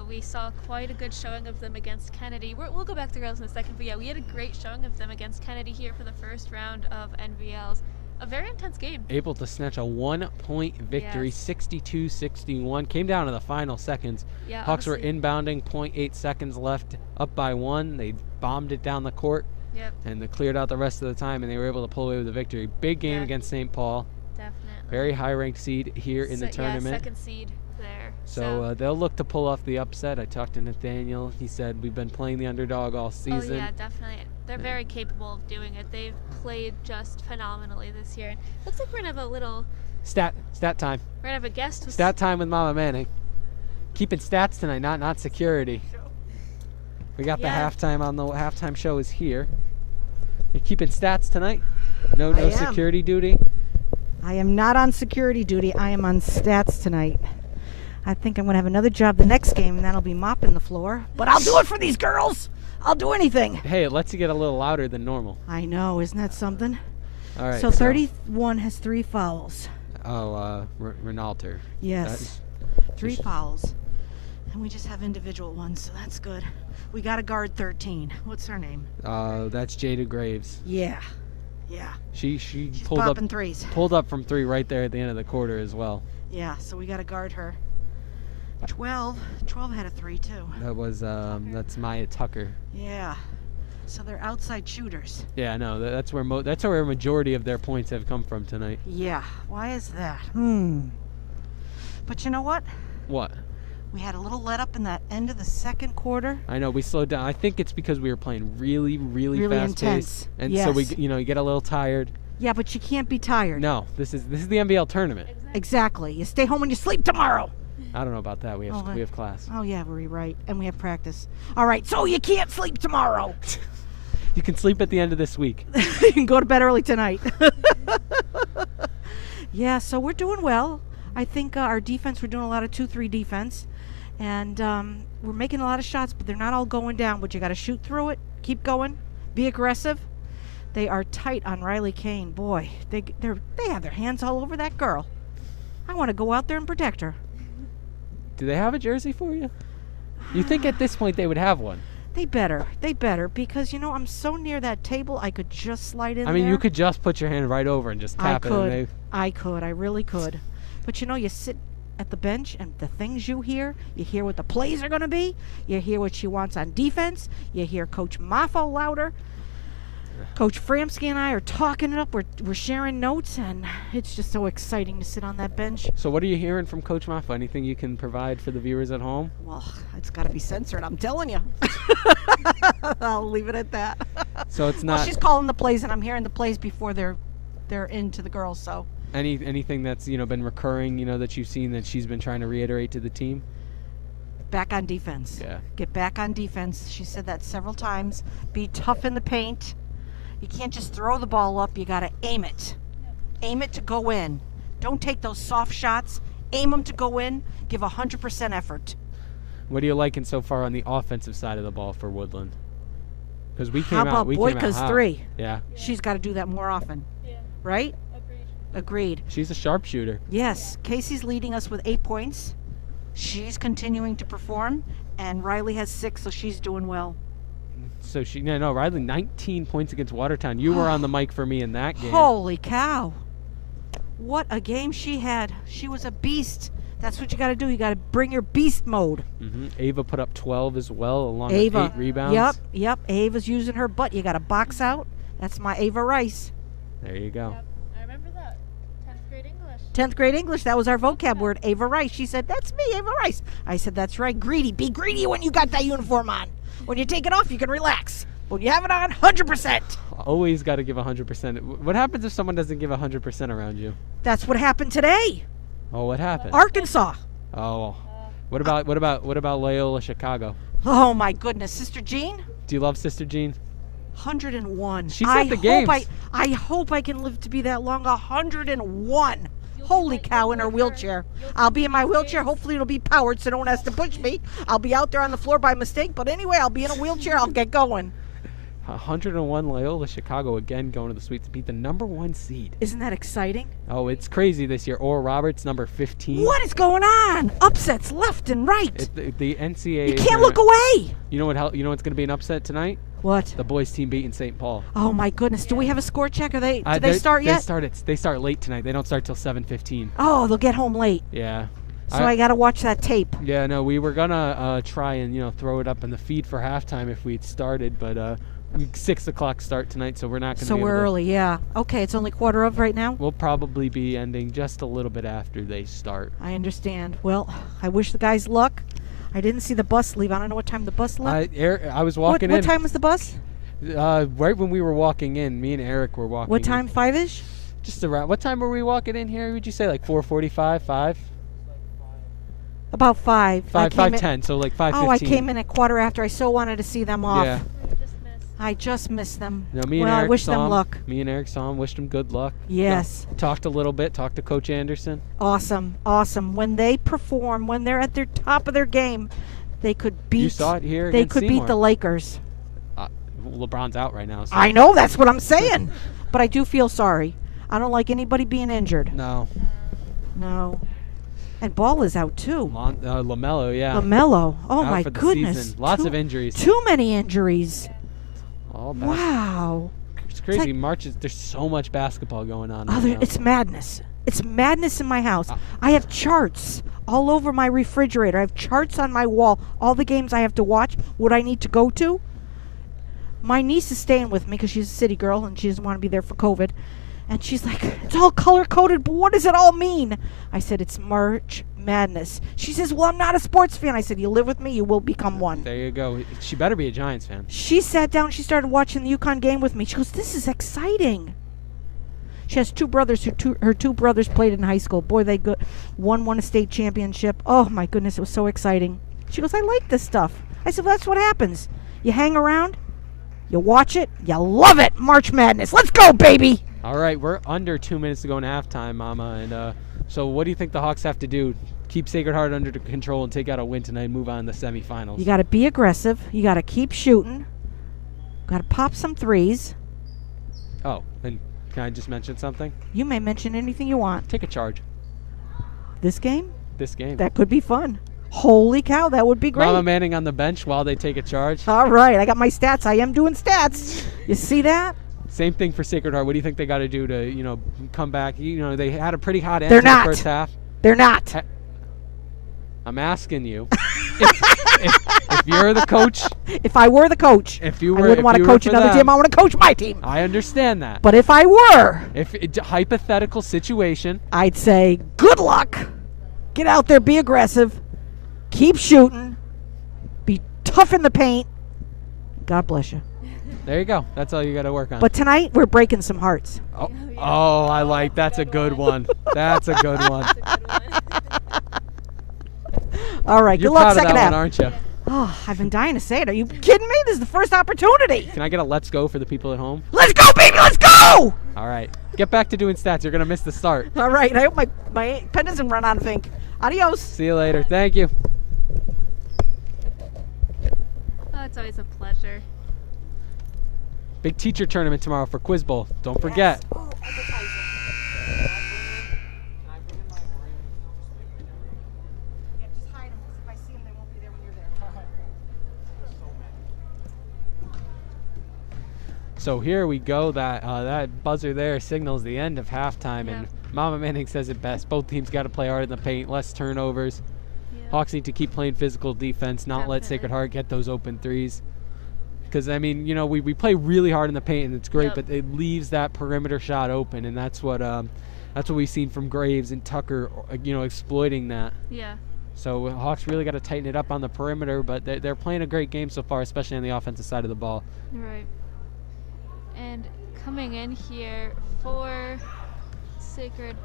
We saw quite a good showing of them against Kennedy. We'll go back to girls in a second, but yeah, we had a great showing of them against Kennedy here for the first round of NVLs. A very intense game. Able to snatch a 1-point victory, 62-61. Came down to the final seconds. Yeah, Hawks were inbounding, 0.8 seconds left, up by 1. They bombed it down the court. Yep. And they cleared out the rest of the time, and they were able to pull away with a victory. Big game against St. Paul. Definitely. Very high-ranked seed here in the tournament. Yeah, second seed there. So they'll look to pull off the upset. I talked to Nathaniel. He said we've been playing the underdog all season. Oh yeah, definitely. They're very capable of doing it. They've played just phenomenally this year. And looks like we're gonna have a little stat time. We're gonna have a guest. Stat time with Mama Manning. Keeping stats tonight, not security. We got the halftime on the halftime show is here. You're keeping stats tonight? No security duty? I am not on security duty. I am on stats tonight. I think I'm going to have another job the next game, and that'll be mopping the floor. But I'll do it for these girls. I'll do anything. Hey, it lets you get a little louder than normal. I know. Isn't that something? All right. So 31 has 3 fouls. Oh, Ronaldo. Yes. 3 fouls. And we just have individual ones, so that's good. We got to guard 13. What's her name? That's Jada Graves. Yeah. She's pulled popping threes. Pulled up from 3 right there at the end of the quarter as well. Yeah, so we got to guard her. 12 had a 3 too. That was that's Maya Tucker. Yeah. So they're outside shooters. Yeah, no, that's where a majority of their points have come from tonight. Yeah. Why is that? But you know what? What? We had a little let up in that end of the second quarter. I know, we slowed down. I think it's because we were playing really fast pace. And so we you get a little tired. Yeah, but you can't be tired. No, this is the NBL tournament. Exactly. You stay home and you sleep tomorrow. I don't know about that. We have class. Oh yeah, we're right. And we have practice. All right, so you can't sleep tomorrow. You can sleep at the end of this week. You can go to bed early tonight. Yeah, so we're doing well. I think our defense, we're doing a lot of 2-3 defense. And we're making a lot of shots, but they're not all going down. But you got to shoot through it, keep going, be aggressive. They are tight on Riley Kane. Boy, they have their hands all over that girl. I want to go out there and protect her. Do they have a jersey for you? You think at this point they would have one? They better, because I'm so near that table. I could just slide in. I mean, there. you could just put your hand right over and just tap it. I really could. But you sit at the bench, and the things you hear what the plays are going to be, you hear what she wants on defense, you hear Coach Maffo louder. Coach Framsky and I are talking it up. We're sharing notes, and it's just so exciting to sit on that bench. So what are you hearing from Coach Maffo? Anything you can provide for the viewers at home? Well, it's got to be censored, I'm telling you. I'll leave it at that. So it's not... Well, she's calling the plays, and I'm hearing the plays before they're into the girls, so... Anything that's been recurring, that you've seen that she's been trying to reiterate to the team? Back on defense. Yeah. Get back on defense. She said that several times. Be tough in the paint. You can't just throw the ball up. You got to aim it. Aim it to go in. Don't take those soft shots. Aim them to go in. Give 100% effort. What are you liking so far on the offensive side of the ball for Woodland? Because we came How about Boyka's 3? Yeah. She's got to do that more often. Yeah. Right? Agreed. She's a sharpshooter. Yes. Casey's leading us with 8 points. She's continuing to perform, and Riley has 6, so she's doing well. So Riley, 19 points against Watertown. You were on the mic for me in that game. Holy cow. What a game she had. She was a beast. That's what you got to do. You got to bring your beast mode. Ava put up 12 as well, along Ava. with 8 rebounds. Yep. Ava's using her butt. You got to box out. That's my Ava Rice. There you go. Yep, I remember that. 10th grade English. 10th grade English, that was our vocab word, Ava Rice. She said, that's me, Ava Rice. I said, that's right, greedy. Be greedy when you got that uniform on. When you take it off, you can relax. When you have it on, 100%. Always got to give 100%. What happens if someone doesn't give 100% around you? That's what happened today. Oh, what happened? Arkansas. Oh, what about Loyola Chicago? Oh, my goodness. Sister Jean? Do you love Sister Jean? 101. She's at the games. I hope I can live to be that long. 101. Holy cow, in her wheelchair. I'll be in my wheelchair. Hopefully it'll be powered so no one has to push me. I'll be out there on the floor by mistake. But anyway, I'll be in a wheelchair. I'll get going. 101 Loyola Chicago again going to the sweep to beat the #1 seed. Isn't that exciting? Oh, it's crazy this year. Oral Roberts, number 15. What is going on? Upsets left and right. The NCAA. You can't look away. You know what's going to be an upset tonight? What? The boys team beating St. Paul. Oh my goodness! Do we have a score check? Did they start yet? They start late tonight. They don't start till 7:15. Oh, they'll get home late. Yeah. So I got to watch that tape. Yeah, no, we were gonna try and throw it up in the feed for halftime if we'd started, but 6 o'clock start tonight, so we're not gonna. So we're early, yeah. Okay, it's only quarter of right now. We'll probably be ending just a little bit after they start. I understand. Well, I wish the guys luck. I didn't see the bus leave. I don't know what time the bus left. I was walking in. What time was the bus? Right when we were walking in, me and Eric were walking. What time? 5-ish? Just around. What time were we walking in here? Would you say like 4:45, 5? About 5. 5:10. So like 5:15. Oh, I came in at quarter after. I so wanted to see them off. Yeah. I just missed them. No, me and well, Eric I wish saw them him. luck. Me and Eric saw him. Wished him good luck. Yes. Talked a little bit. Talked to Coach Anderson. Awesome. When they perform, when they're at their top of their game, they could beat. You saw it here. They against could Seymour. beat the Lakers. LeBron's out right now. So. I know, that's what I'm saying. But I do feel sorry. I don't like anybody being injured. No. And Ball is out too. LaMelo, yeah. LaMelo. Oh out my for the goodness. Season. Lots of injuries. Too many injuries. All bad. Wow. It's crazy. It's like, March is there's so much basketball going on. It's madness. It's madness in my house. I have charts all over my refrigerator. I have charts on my wall. All the games I have to watch, what I need to go to. My niece is staying with me because she's a city girl and she doesn't want to be there for COVID. And she's like, it's all color-coded, but what does it all mean? I said, it's March Madness. She says, well, I'm not a sports fan. I said, you live with me, you will become one. There you go. She better be a Giants fan. She sat down, she started watching the UConn game with me. She goes, this is exciting. She has 2 brothers. Her 2 brothers played in high school. Boy, one won a state championship. Oh, my goodness, it was so exciting. She goes, I like this stuff. I said, well, that's what happens. You hang around, you watch it, you love it. March Madness. Let's go, baby. All right, we're under 2 minutes to go in halftime, Mama. And so what do you think the Hawks have to do? Keep Sacred Heart under control and take out a win tonight and move on to the semifinals. You got to be aggressive. You got to keep shooting. Got to pop some threes. Oh, and can I just mention something? You may mention anything you want. Take a charge. This game? This game. That could be fun. Holy cow, that would be great. Mama Manning on the bench while they take a charge. All right, I got my stats. I am doing stats. You see that? Same thing for Sacred Heart. What do you think they got to do to, come back? They had a pretty hot end They're in the not. first half. They're not. I'm asking you. if you're the coach. If I were the coach. If you were, I wouldn't want to coach another team. I want to coach my team. I understand that. But if I were. Hypothetical situation. I'd say, good luck. Get out there, be aggressive. Keep shooting. Be tough in the paint. God bless you. There you go. That's all you got to work on. But tonight, we're breaking some hearts. Oh, I like. That's a good one. That's a good one. All right, You're good luck proud of second that half. one, aren't you? Oh, I've been dying to say it. Are you kidding me? This is the first opportunity. Can I get a let's go for the people at home? Let's go, baby. Let's go. All right. Get back to doing stats. You're going to miss the start. All right. I hope my pen doesn't run out of ink. Adios. See you later. Thank you. Oh, it's always a pleasure. Big teacher tournament tomorrow for Quiz Bowl. Don't forget. Oh, advertising. Yeah, just hide them. If I see them, they won't be there when you're there. So here we go. That buzzer there signals the end of halftime, and Mama Manning says it best. Both teams got to play hard in the paint, less turnovers. Hawks need to keep playing physical defense, not let Sacred Heart get those open threes. Because, I mean, you know, we play really hard in the paint, and it's great, but it leaves that perimeter shot open, and that's what we've seen from Graves and Tucker, you know, exploiting that. Yeah. So Hawks really got to tighten it up on the perimeter, but they're playing a great game so far, especially on the offensive side of the ball. Right. And coming in here for Sacred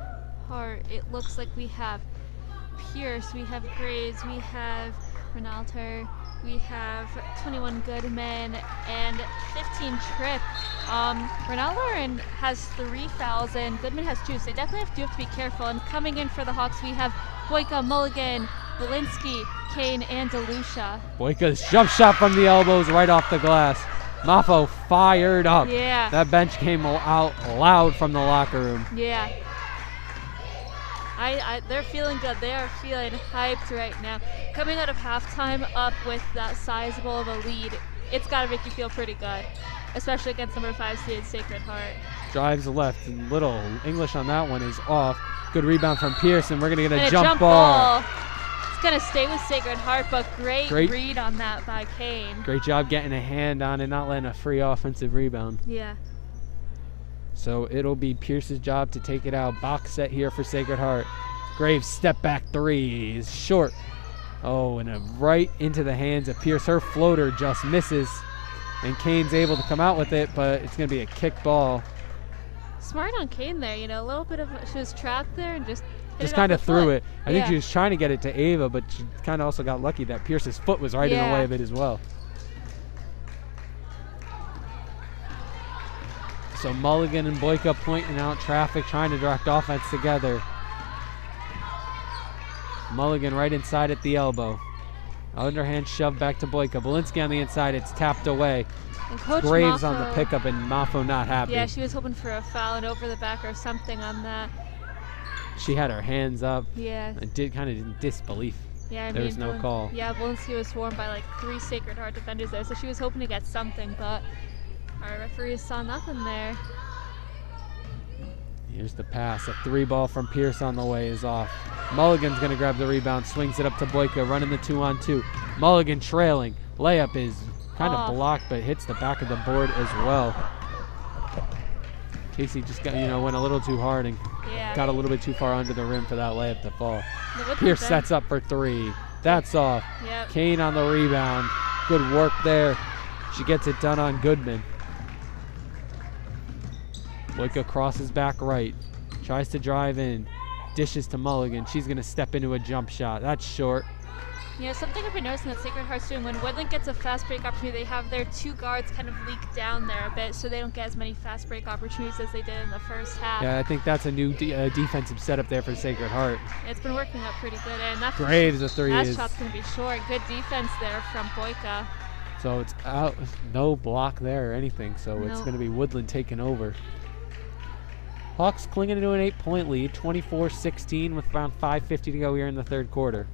Heart, it looks like we have Pierce, we have Graves, we have Ronaldo, we have 21 Goodman, and 15 Tripp. Ronaldo has 3 fouls, and Goodman has 2, so they definitely have to be careful. And coming in for the Hawks, we have Boyka, Mulligan, Walensky, Kane, and DeLucia. Boyka's jump shot from the elbows right off the glass. Mafo fired up. Yeah. That bench came out loud from the locker room. Yeah. They're feeling good. They are feeling hyped right now. Coming out of halftime up with that sizable of a lead, it's got to make you feel pretty good, especially against number 5 seed Sacred Heart. Drives left, and little English on that one is off. Good rebound from Pierce, and we're going to get a a jump ball. It's going to stay with Sacred Heart, but great read on that by Kane. Great job getting a hand on it, not letting a free offensive rebound. Yeah. So it'll be Pierce's job to take it out. Box set here for Sacred Heart. Graves step back 3 is short. Oh, and right into the hands of Pierce. Her floater just misses, and Kane's able to come out with it, but it's going to be a kick ball. Smart on Kane there, you know, a little bit of, she was trapped there and just kind of threw it. I think she was trying to get it to Ava, but she kind of also got lucky that Pierce's foot was right in the way of it as well. So Mulligan and Boyka pointing out traffic, trying to direct offense together. Mulligan right inside at the elbow. Underhand shove back to Boyka. Walensky on the inside. It's tapped away. And Coach Graves Mafo, on the pickup, and Mafo not happy. Yeah, she was hoping for a foul and over the back or something on that. She had her hands up. Yeah. And did kind of in disbelief. Yeah, there was no call. Yeah, Walensky was swarmed by like 3 Sacred Heart defenders there, so she was hoping to get something, but our referees saw nothing there. Here's the pass. A 3 ball from Pierce on the way is off. Mulligan's going to grab the rebound, swings it up to Boyka, running the 2-on-2. Mulligan trailing. Layup is kind of blocked, but hits the back of the board as well. Casey just got, went a little too hard and got a little bit too far under the rim for that layup to fall. Pierce sets up for 3. That's off. Yep. Kane on the rebound. Good work there. She gets it done on Goodman. Boyka crosses back right. Tries to drive in. Dishes to Mulligan. She's going to step into a jump shot. That's short. Yeah, something I've been noticing that Sacred Heart's doing, when Woodland gets a fast break opportunity, they have their 2 guards kind of leak down there a bit so they don't get as many fast break opportunities as they did in the first half. Yeah, I think that's a new defensive setup there for Sacred Heart. It's been working out pretty good. And that Graves a 3 that is. shot's going to be short. Good defense there from Boyka. So it's out. No block there or anything, so it's going to be Woodland taking over. Hawks clinging to an 8-point lead, 24-16 with around 5:50 to go here in the third quarter.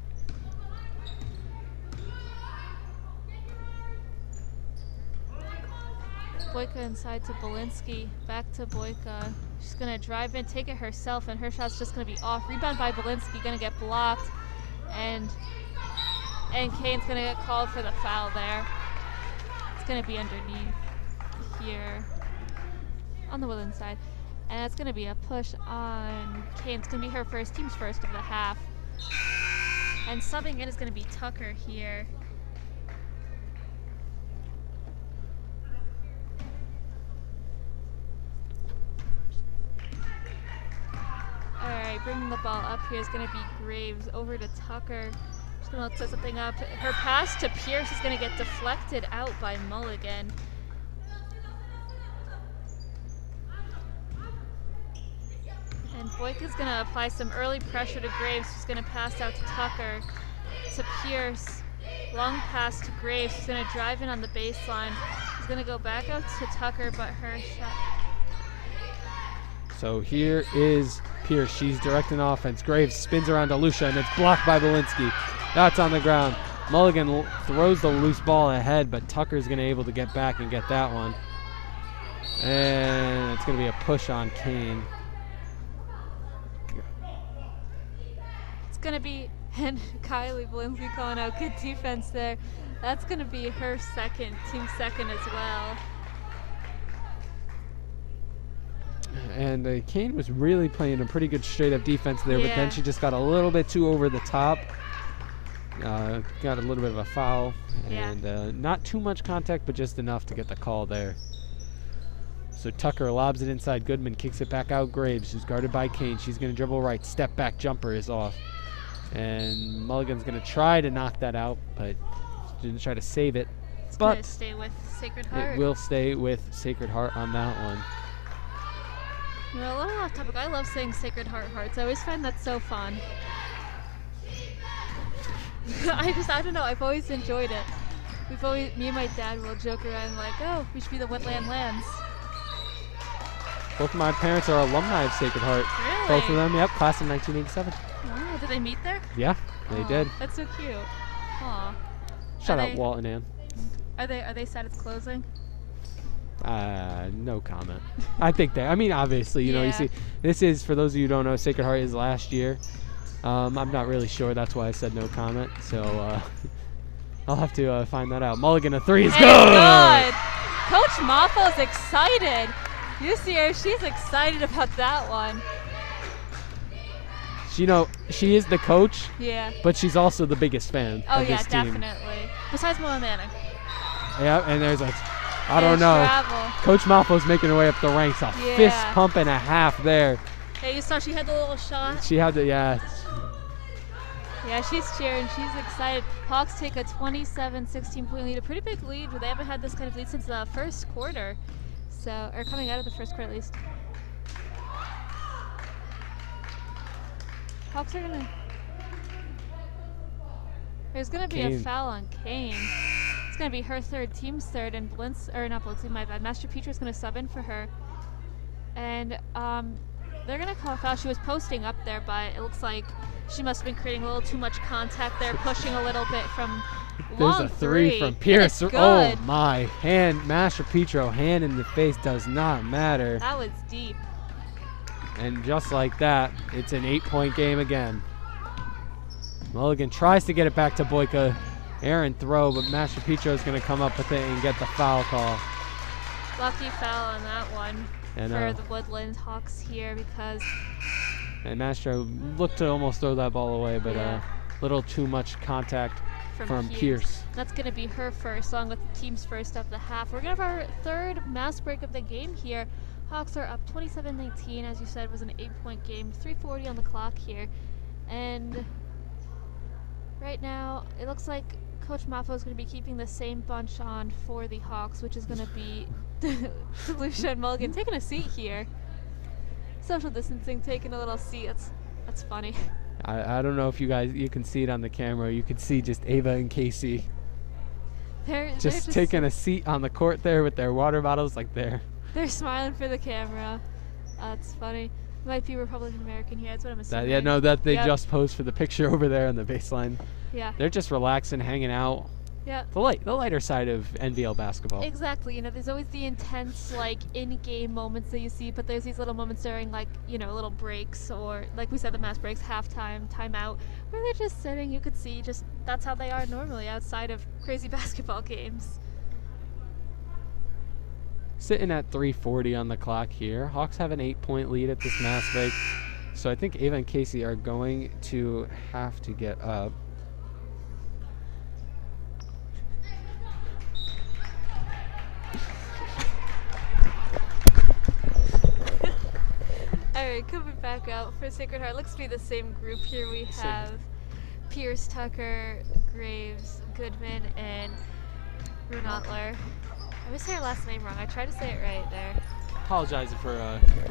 Boyka inside to Walensky, back to Boyka. She's going to drive in, take it herself, and her shot's just going to be off. Rebound by Walensky, going to get blocked, and Kane's going to get called for the foul there. It's going to be underneath here on the Woodland side. And that's going to be a push on Kane. It's going to be her team's first of the half. And subbing in is going to be Tucker here. All right, bringing the ball up here is going to be Graves over to Tucker. She's going to set something up. Her pass to Pierce is going to get deflected out by Mulligan. And Boyka's going to apply some early pressure to Graves, who's going to pass out to Tucker, to Pierce. Long pass to Graves, who's going to drive in on the baseline. She's going to go back out to Tucker, but her shot. So here is Pierce. She's directing offense. Graves spins around to Lucia, and it's blocked by Walensky. That's on the ground. Mulligan throws the loose ball ahead, but Tucker's going to be able to get back and get that one. And it's going to be a push on Kane. It's going to be, and Kylie Blinsley calling out good defense there. That's going to be her second, team second as well. And Kane was really playing a pretty good straight-up defense there, but then Yeah. she just got a little bit too over the top. Got a little bit of a foul, Yeah. and not too much contact, but just enough to get the call there. So Tucker lobs it inside. Goodman kicks it back out. Graves, who's guarded by Kane. She's going to dribble right. Step back jumper is off. And Mulligan's going to try to knock that out, but she's going to try to save it. It's But going to stay with Sacred Heart. it will stay with Sacred Heart on that one. Well, a little off topic. I love saying Sacred Heart Hearts. I always find that so fun. I don't know. I've always enjoyed it. Me and my dad will joke around like, oh, we should be the Wetland Lambs. Both of my parents are alumni of Sacred Heart. Really? Both of them, yep, class of 1987. Oh, did they meet there? Yeah, they Aw, did. That's so cute. Aw. Shout Are out they- Walt and Ann. Are they sad it's closing? No comment. I think that, I mean, obviously, you know, you Yeah. see, this is, for those of you who don't know, Sacred Heart is last year. I'm not really sure. That's why I said no comment. So I'll have to find that out. Mulligan, a three is It's good. Coach Maffo's excited. You see her, she's excited about that one. You know, she is the coach, Yeah. but she's also the biggest fan Oh of yeah, this team. definitely. Besides Mona Manning. Yeah, and there's a, I don't know. Travel. Coach Malfo's making her way up the ranks. A fist Yeah. pump and a half there. Hey, you saw she had the little shot. She had the, yeah. Yeah, she's cheering. She's excited. Hawks take a 27-16 point lead, a pretty big lead. They haven't had this kind of lead since the first quarter, or coming out of the first quarter at least. Hawks are gonna. There's gonna be a Kane. foul on Kane. It's gonna be her third, team's third, and not Blinsley, my bad. Master Petra's gonna sub in for her, and they're gonna call a foul. She was posting up there, but it looks like she must have been creating a little too much contact there, pushing a little bit from There's long a three from And Pierce. it's Oh good. my, hand, Master Petro, hand in the face does not matter. That was deep. And just like that, it's an 8-point game again. Mulligan tries to get it back to Boyka. Aaron throw, but Master Petro is going to come up with it and get the foul call. Lucky foul on that one And, for the Woodland Hawks here because and Mastro looked to almost throw that ball away, but a Yeah. little too much contact from Pierce. That's going to be her first, along with the team's first of the half. We're going to have our third mass break of the game here. Hawks are up 27-19, as you said, it was an 8-point game. 3:40 on the clock here. And right now, it looks like Coach Maffo is going to be keeping the same bunch on for the Hawks, which is going to be Lucia and Mulligan taking a seat here. Social distancing, taking a little seat. That's funny. I don't know if you can see it on the camera. You can see just Ava and Casey They're just taking a seat on the court there with their water bottles like there. They're smiling for the camera. That's funny. Might be Republican American here. That's what I'm assuming. That they Yep. just posed for the picture over there on the baseline. Yeah. They're just relaxing, hanging out. Yeah. The lighter side of NVL basketball. Exactly. There's always the intense, in-game moments that you see, but there's these little moments during, little breaks or, like we said, the mass breaks, halftime, timeout, where they're just sitting. You could see that's how they are normally outside of crazy basketball games. Sitting at 3:40 on the clock here. Hawks have an 8-point lead at this mass break. So I think Ava and Casey are going to have to get up. Alright, coming back out for Sacred Heart. Looks to be the same group here. We have Pierce, Tucker, Graves, Goodman, and Brunotler. I always say her last name wrong. I tried to say it right there. Apologize for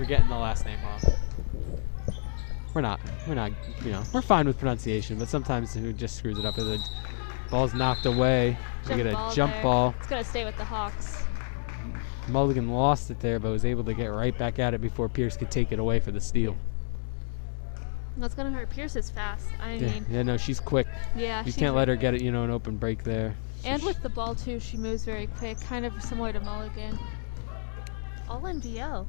getting the last name off. We're not, we're fine with pronunciation, but sometimes who just screws it up. The ball's knocked away. We get a jump there. ball. It's going to stay with the Hawks. Mulligan lost it there, but was able to get right back at it before Pierce could take it away for the steal. That's going to hurt. Pierce is fast. I mean, Yeah, no, she's quick. yeah. You she's can't let her get it, an open break there. And with the ball, too, she moves very quick, kind of similar to Mulligan. All NBL.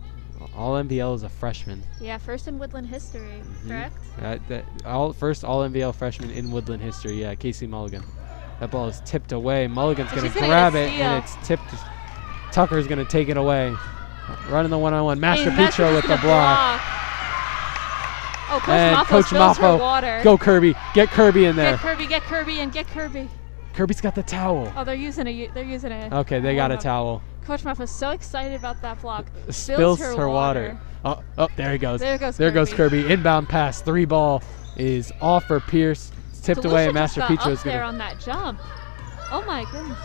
All NBL is a freshman. Yeah, first in Woodland history, correct? First all NBL freshman in Woodland history. Yeah, Casey Mulligan. That ball is tipped away. Mulligan's And going she's to gonna get a grab it, steal. and it's tipped. Tucker's going to take it away. Running the one-on-one. Master Hey, Master's Petro with the gonna block. Oh, Coach And Mafo Coach spills her Mafo, water. go Kirby. Get Kirby in there. Get Kirby, and get Kirby. Kirby's got the towel. Oh, they're using a. Okay, they got a Hold on. towel. Coach Maffo's so excited about that block. Spills her water. Oh, there he goes. There goes Kirby. Inbound pass. 3 ball is off for Pierce. It's tipped away, and Master Petro's up there going on that jump. Oh my goodness.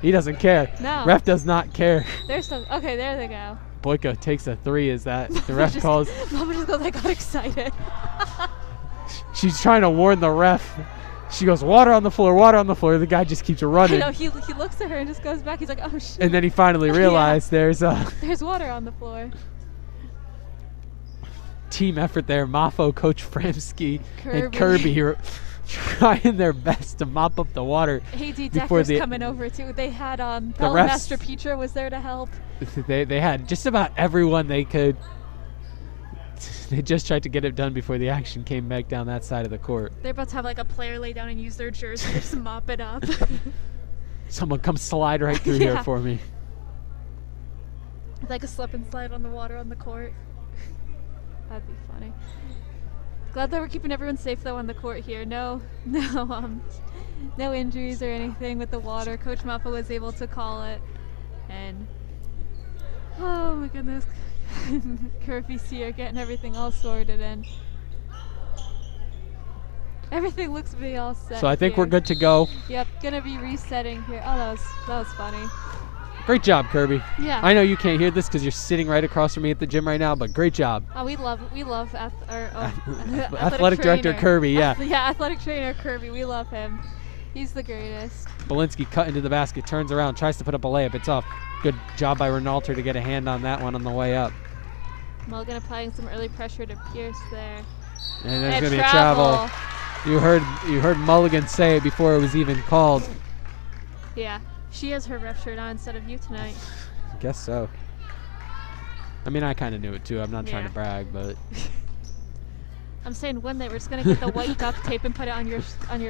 He doesn't care. No. Ref does not care. Okay, there they go. Boyko takes a 3 as that the ref calls. Mama just goes, I got excited. She's trying to warn the ref. She goes, water on the floor, water on the floor. The guy just keeps I running. know, he looks at her and just goes back. He's like, oh shit. And then he finally realized there's There's water on the floor. team effort there. Mafo, Coach Framsky, and Kirby. Kirby are trying their best to mop up the water. AD before Decker's coming over too. They had refs- Master Petra was there to help. They had just about everyone they could. They just tried to get it done before the action came back down that side of the court. They're about to have like a player lay down and use their jersey to just mop it up. Someone come slide right through here Yeah. for me. It's like a slip and slide on the water on the court. That'd be funny. Glad that we're keeping everyone safe though on the court here. No injuries or anything with the water. Coach Mappa was able to call it, and oh my goodness, Kirby's here getting everything all sorted in. Everything looks to be all set. So I think we're here. good to go. Yep, gonna be resetting here. Oh, that was funny. Great job, Kirby. Yeah. I know you can't hear this because you're sitting right across from me at the gym right now, but great job. Oh, we love Athletic director trainer. Kirby, yeah. Yeah, athletic trainer Kirby. We love him. He's the greatest. Belinsky cut into the basket, turns around, tries to put up a layup. It's off. Good job by Ronalter to get a hand on that one on the way up. Mulligan applying some early pressure to Pierce there. And there's going to be a travel. You heard Mulligan say it before it was even called. Yeah, she has her ref shirt on instead of you tonight. I guess so. I mean, I kind of knew it too. I'm not trying Yeah. to brag, but I'm saying when they were just gonna get the white duct tape and put it on your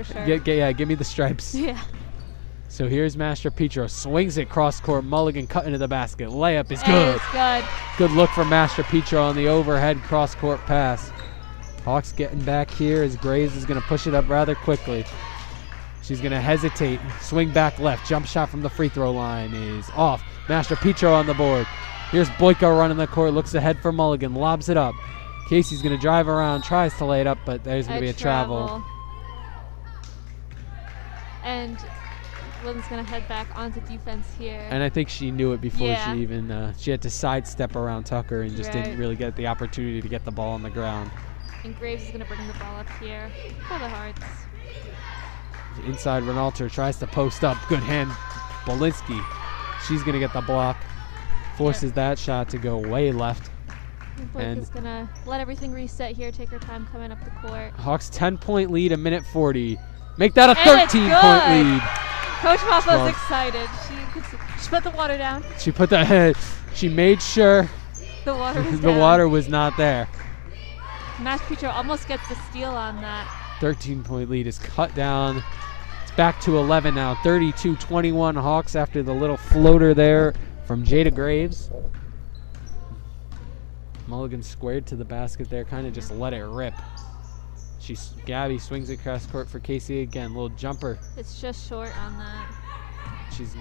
shirt. give me the stripes. Yeah. So here's Master Petro, swings it cross court. Mulligan cut into the basket. Layup is And good. it's good. Good look from Master Petro on the overhead cross court pass. Hawks getting back here as Graves is going to push it up rather quickly. She's going to hesitate, swing back left. Jump shot from the free throw line is off. Master Petro on the board. Here's Boyko running the court, looks ahead for Mulligan, lobs it up. Casey's going to drive around, tries to lay it up, but there's going to be a travel. And Wilden's going to head back onto defense here. And I think she knew it before Yeah. she even, she had to sidestep around Tucker and just didn't Right. really get the opportunity to get the ball on the ground. And Graves is going to bring the ball up here for the Hearts. Inside, Ronalter tries to post up. Good hand, Belinsky. She's going to get the block. Forces that shot to go way left. And Boyka's going to let everything reset here, take her time coming up the court. Hawks 10-point lead, a minute 40. Make that a And it's 13-point good. lead. Coach Maffo's Strong. excited. She put the water down. She made sure The water was the down. water was not there. Master Petro almost gets the steal on that. 13-point lead is cut down. It's back to 11 now. 32-21 Hawks after the little floater there from Jada Graves. Mulligan squared to the basket there, kind of just let it rip. Gabby swings it across court for Casey again. Little jumper. It's just short on that. She's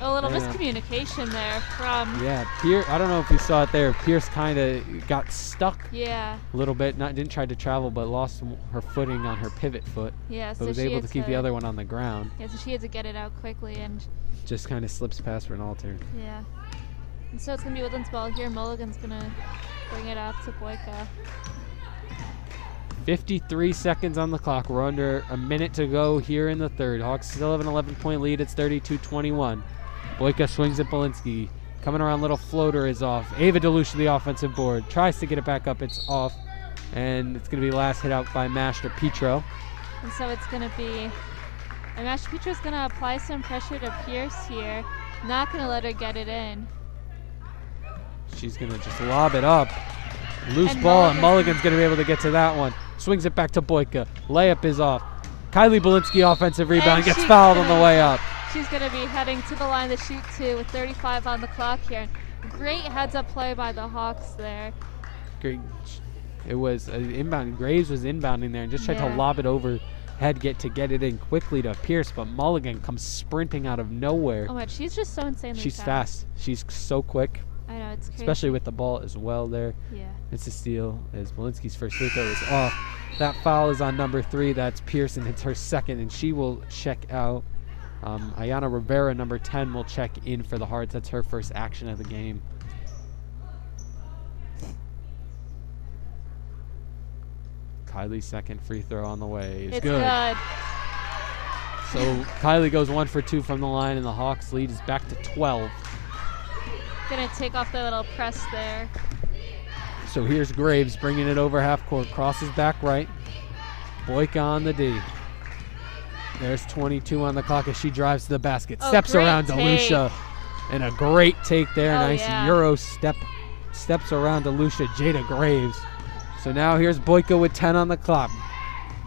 A little Yeah. miscommunication there from. yeah. Pierce. I don't know if you saw it there. Pierce kind of got stuck Yeah. a little bit. Didn't try to travel, but lost her footing on her pivot foot. Yeah. But So was she able had to keep the other one on the ground. Yeah. So she had to get it out quickly, and Just kind of slips past Ronalter. yeah. And so it's gonna be Woodland's ball here. Mulligan's gonna bring it out to Boyka. 53 seconds on the clock. We're under a minute to go here in the third. Hawks still have an 11-point lead. It's 32-21. Boyka swings at Belinsky. Coming around, little floater is off. Ava Deluche to the offensive board. Tries to get it back up. It's off. And it's going to be last hit out by Master Petro. And so it's gonna be. And Master Petro's gonna apply some pressure to Pierce here. Not going to let her get it in. She's going to just lob it up. Loose And ball, and Mulligan's going to be able to get to that one. Swings it back to Boyka. Layup is off. Kylie Belinsky offensive rebound, And gets she's fouled on gonna- the way up. She's going to be heading to the line to shoot 2 with 35 on the clock here. Great heads-up play by the Hawks there. Great. It was inbound. Graves was inbounding there and just tried to Yeah. lob it over. Had to get it in quickly to Pierce, but Mulligan comes sprinting out of nowhere. Oh my, she's just so insanely She's fast. She's so quick, I know, it's crazy. especially with the ball as well there. Yeah. It's a steal as Belinsky's first free throw is off. That foul is on number 3. That's Pearson. It's her second, and she will check out. Ayana Rivera, number 10, will check in for the Hearts. That's her first action of the game. Kylie's second free throw on the way is It's good. good. So Kylie goes 1 for 2 from the line, and the Hawks lead is back to 12. Gonna take off the little press there. So here's Graves bringing it over half court, crosses back right. Boyka on the D. There's 22 on the clock as she drives to the basket. Oh, Steps great around take. DeLucia. And a great take there. Oh, Nice yeah. Euro step. Steps around DeLucia. Jada Graves. So now here's Boyka with 10 on the clock.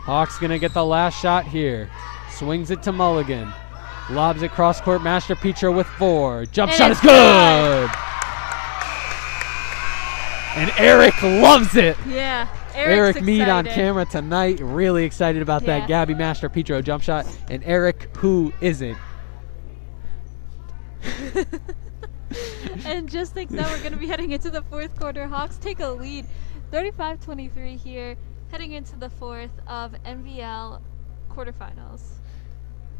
Hawks going to get the last shot here. Swings it to Mulligan. Lobs it cross court. Master Petro with 4. Jump And shot is it's good. And Eric loves it. Yeah. Eric Eric's Mead on excited. camera tonight. Really excited about Yeah. that Gabby Master Petro jump shot. And Eric, who isn't? And just like that, we're going to be heading into the fourth quarter. Hawks take a lead, 35-23 here, heading into the fourth of NBL quarterfinals.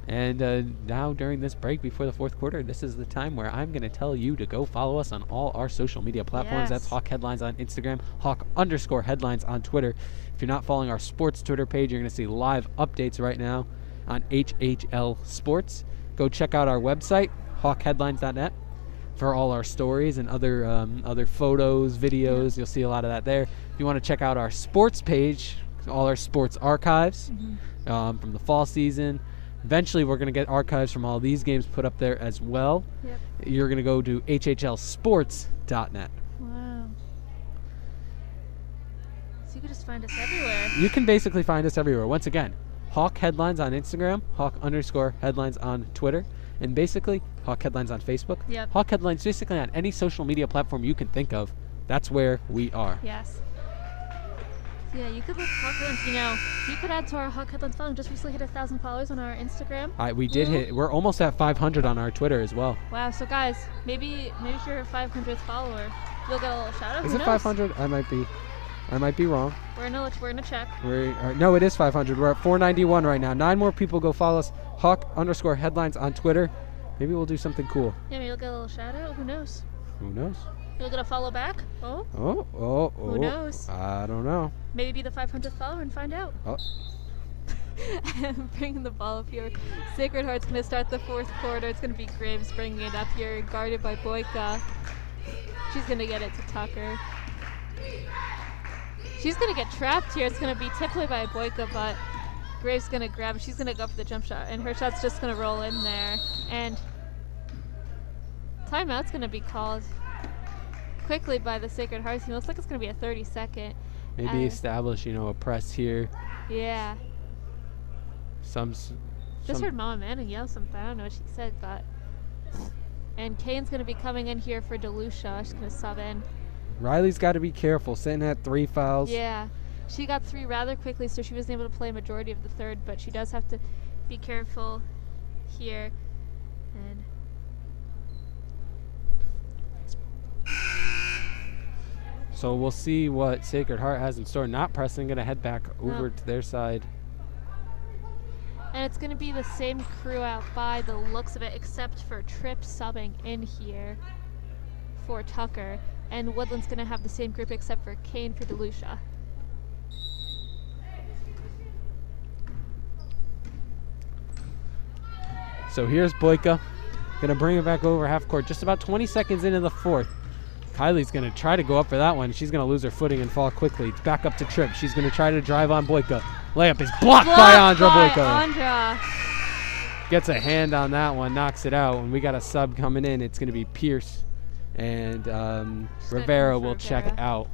And now during this break before the fourth quarter, this is the time where I'm going to tell you to go follow us on all our social media platforms. That's Yes. Hawk Headlines on Instagram, Hawk_Headlines on Twitter. If you're not following our sports Twitter page, you're going to see live updates right now on HHL Sports. Go check out our website, hawkheadlines.net, for all our stories and other photos, videos. You'll see a lot of that there. If you want to check out our sports page, all our sports archives from the fall season. Eventually, we're going to get archives from all these games put up there as well. Yep. You're going to go to hhlsports.net. Wow. So you can just find us everywhere. You can basically find us everywhere. Once again, Hawk Headlines on Instagram, Hawk_Headlines on Twitter, and basically Hawk Headlines on Facebook. Yep. Hawk Headlines basically on any social media platform you can think of. That's where we are. Yes. Yeah, you could look Hawk Headlines, you could add to our Hawk Headlines following. Just recently hit 1,000 followers on our Instagram. We did hit. We're almost at 500 on our Twitter as well. Wow, so guys, maybe if you're a 500th follower, you'll get a little shout out. Is Who it knows? 500? I might be wrong. We're gonna check. No, it is 500. We're at 491 right now. 9 more people go follow us. Hawk_Headlines on Twitter. Maybe we'll do something cool. Yeah, maybe you'll get a little shout out. Who knows? Who knows? You'll get a follow back. Oh, Oh. Who knows? I don't know. maybe be the 500th follower and find out. Oh. Bringing the ball up here. Sacred Heart's gonna start the fourth quarter. It's gonna be Graves bringing it up here, guarded by Boyka. She's gonna get it to Tucker. She's gonna get trapped here. It's gonna be tipped away by Boyka, but Graves gonna grab it. She's gonna go for the jump shot, and her shot's just gonna roll in there. And timeout's gonna be called quickly by the Sacred Heart team. Looks like it's gonna be a 30-second. Maybe establish, a press here. Yeah. Just heard Mama Manning yell something. I don't know what she said, but. And Kane's gonna be coming in here for DeLucia. She's gonna sub in. Riley's got to be careful, sitting at 3 fouls. Yeah. She got 3 rather quickly, so she wasn't able to play a majority of the third, but she does have to be careful here. And So we'll see what Sacred Heart has in store. Not pressing, going to head back over to their side. And it's going to be the same crew out by the looks of it, except for Tripp subbing in here for Tucker. And Woodland's going to have the same group except for Kane for DeLucia. So here's Boyka. Going to bring it back over half court. Just about 20 seconds into the fourth. Kylie's going to try to go up for that one. She's going to lose her footing and fall quickly. It's back up to Tripp. She's going to try to drive on Boyka. Layup is blocked by Andra Boyka. Andra. gets a hand on that one, knocks it out, and we got a sub coming in. It's going to be Pierce, and Rivera will check out.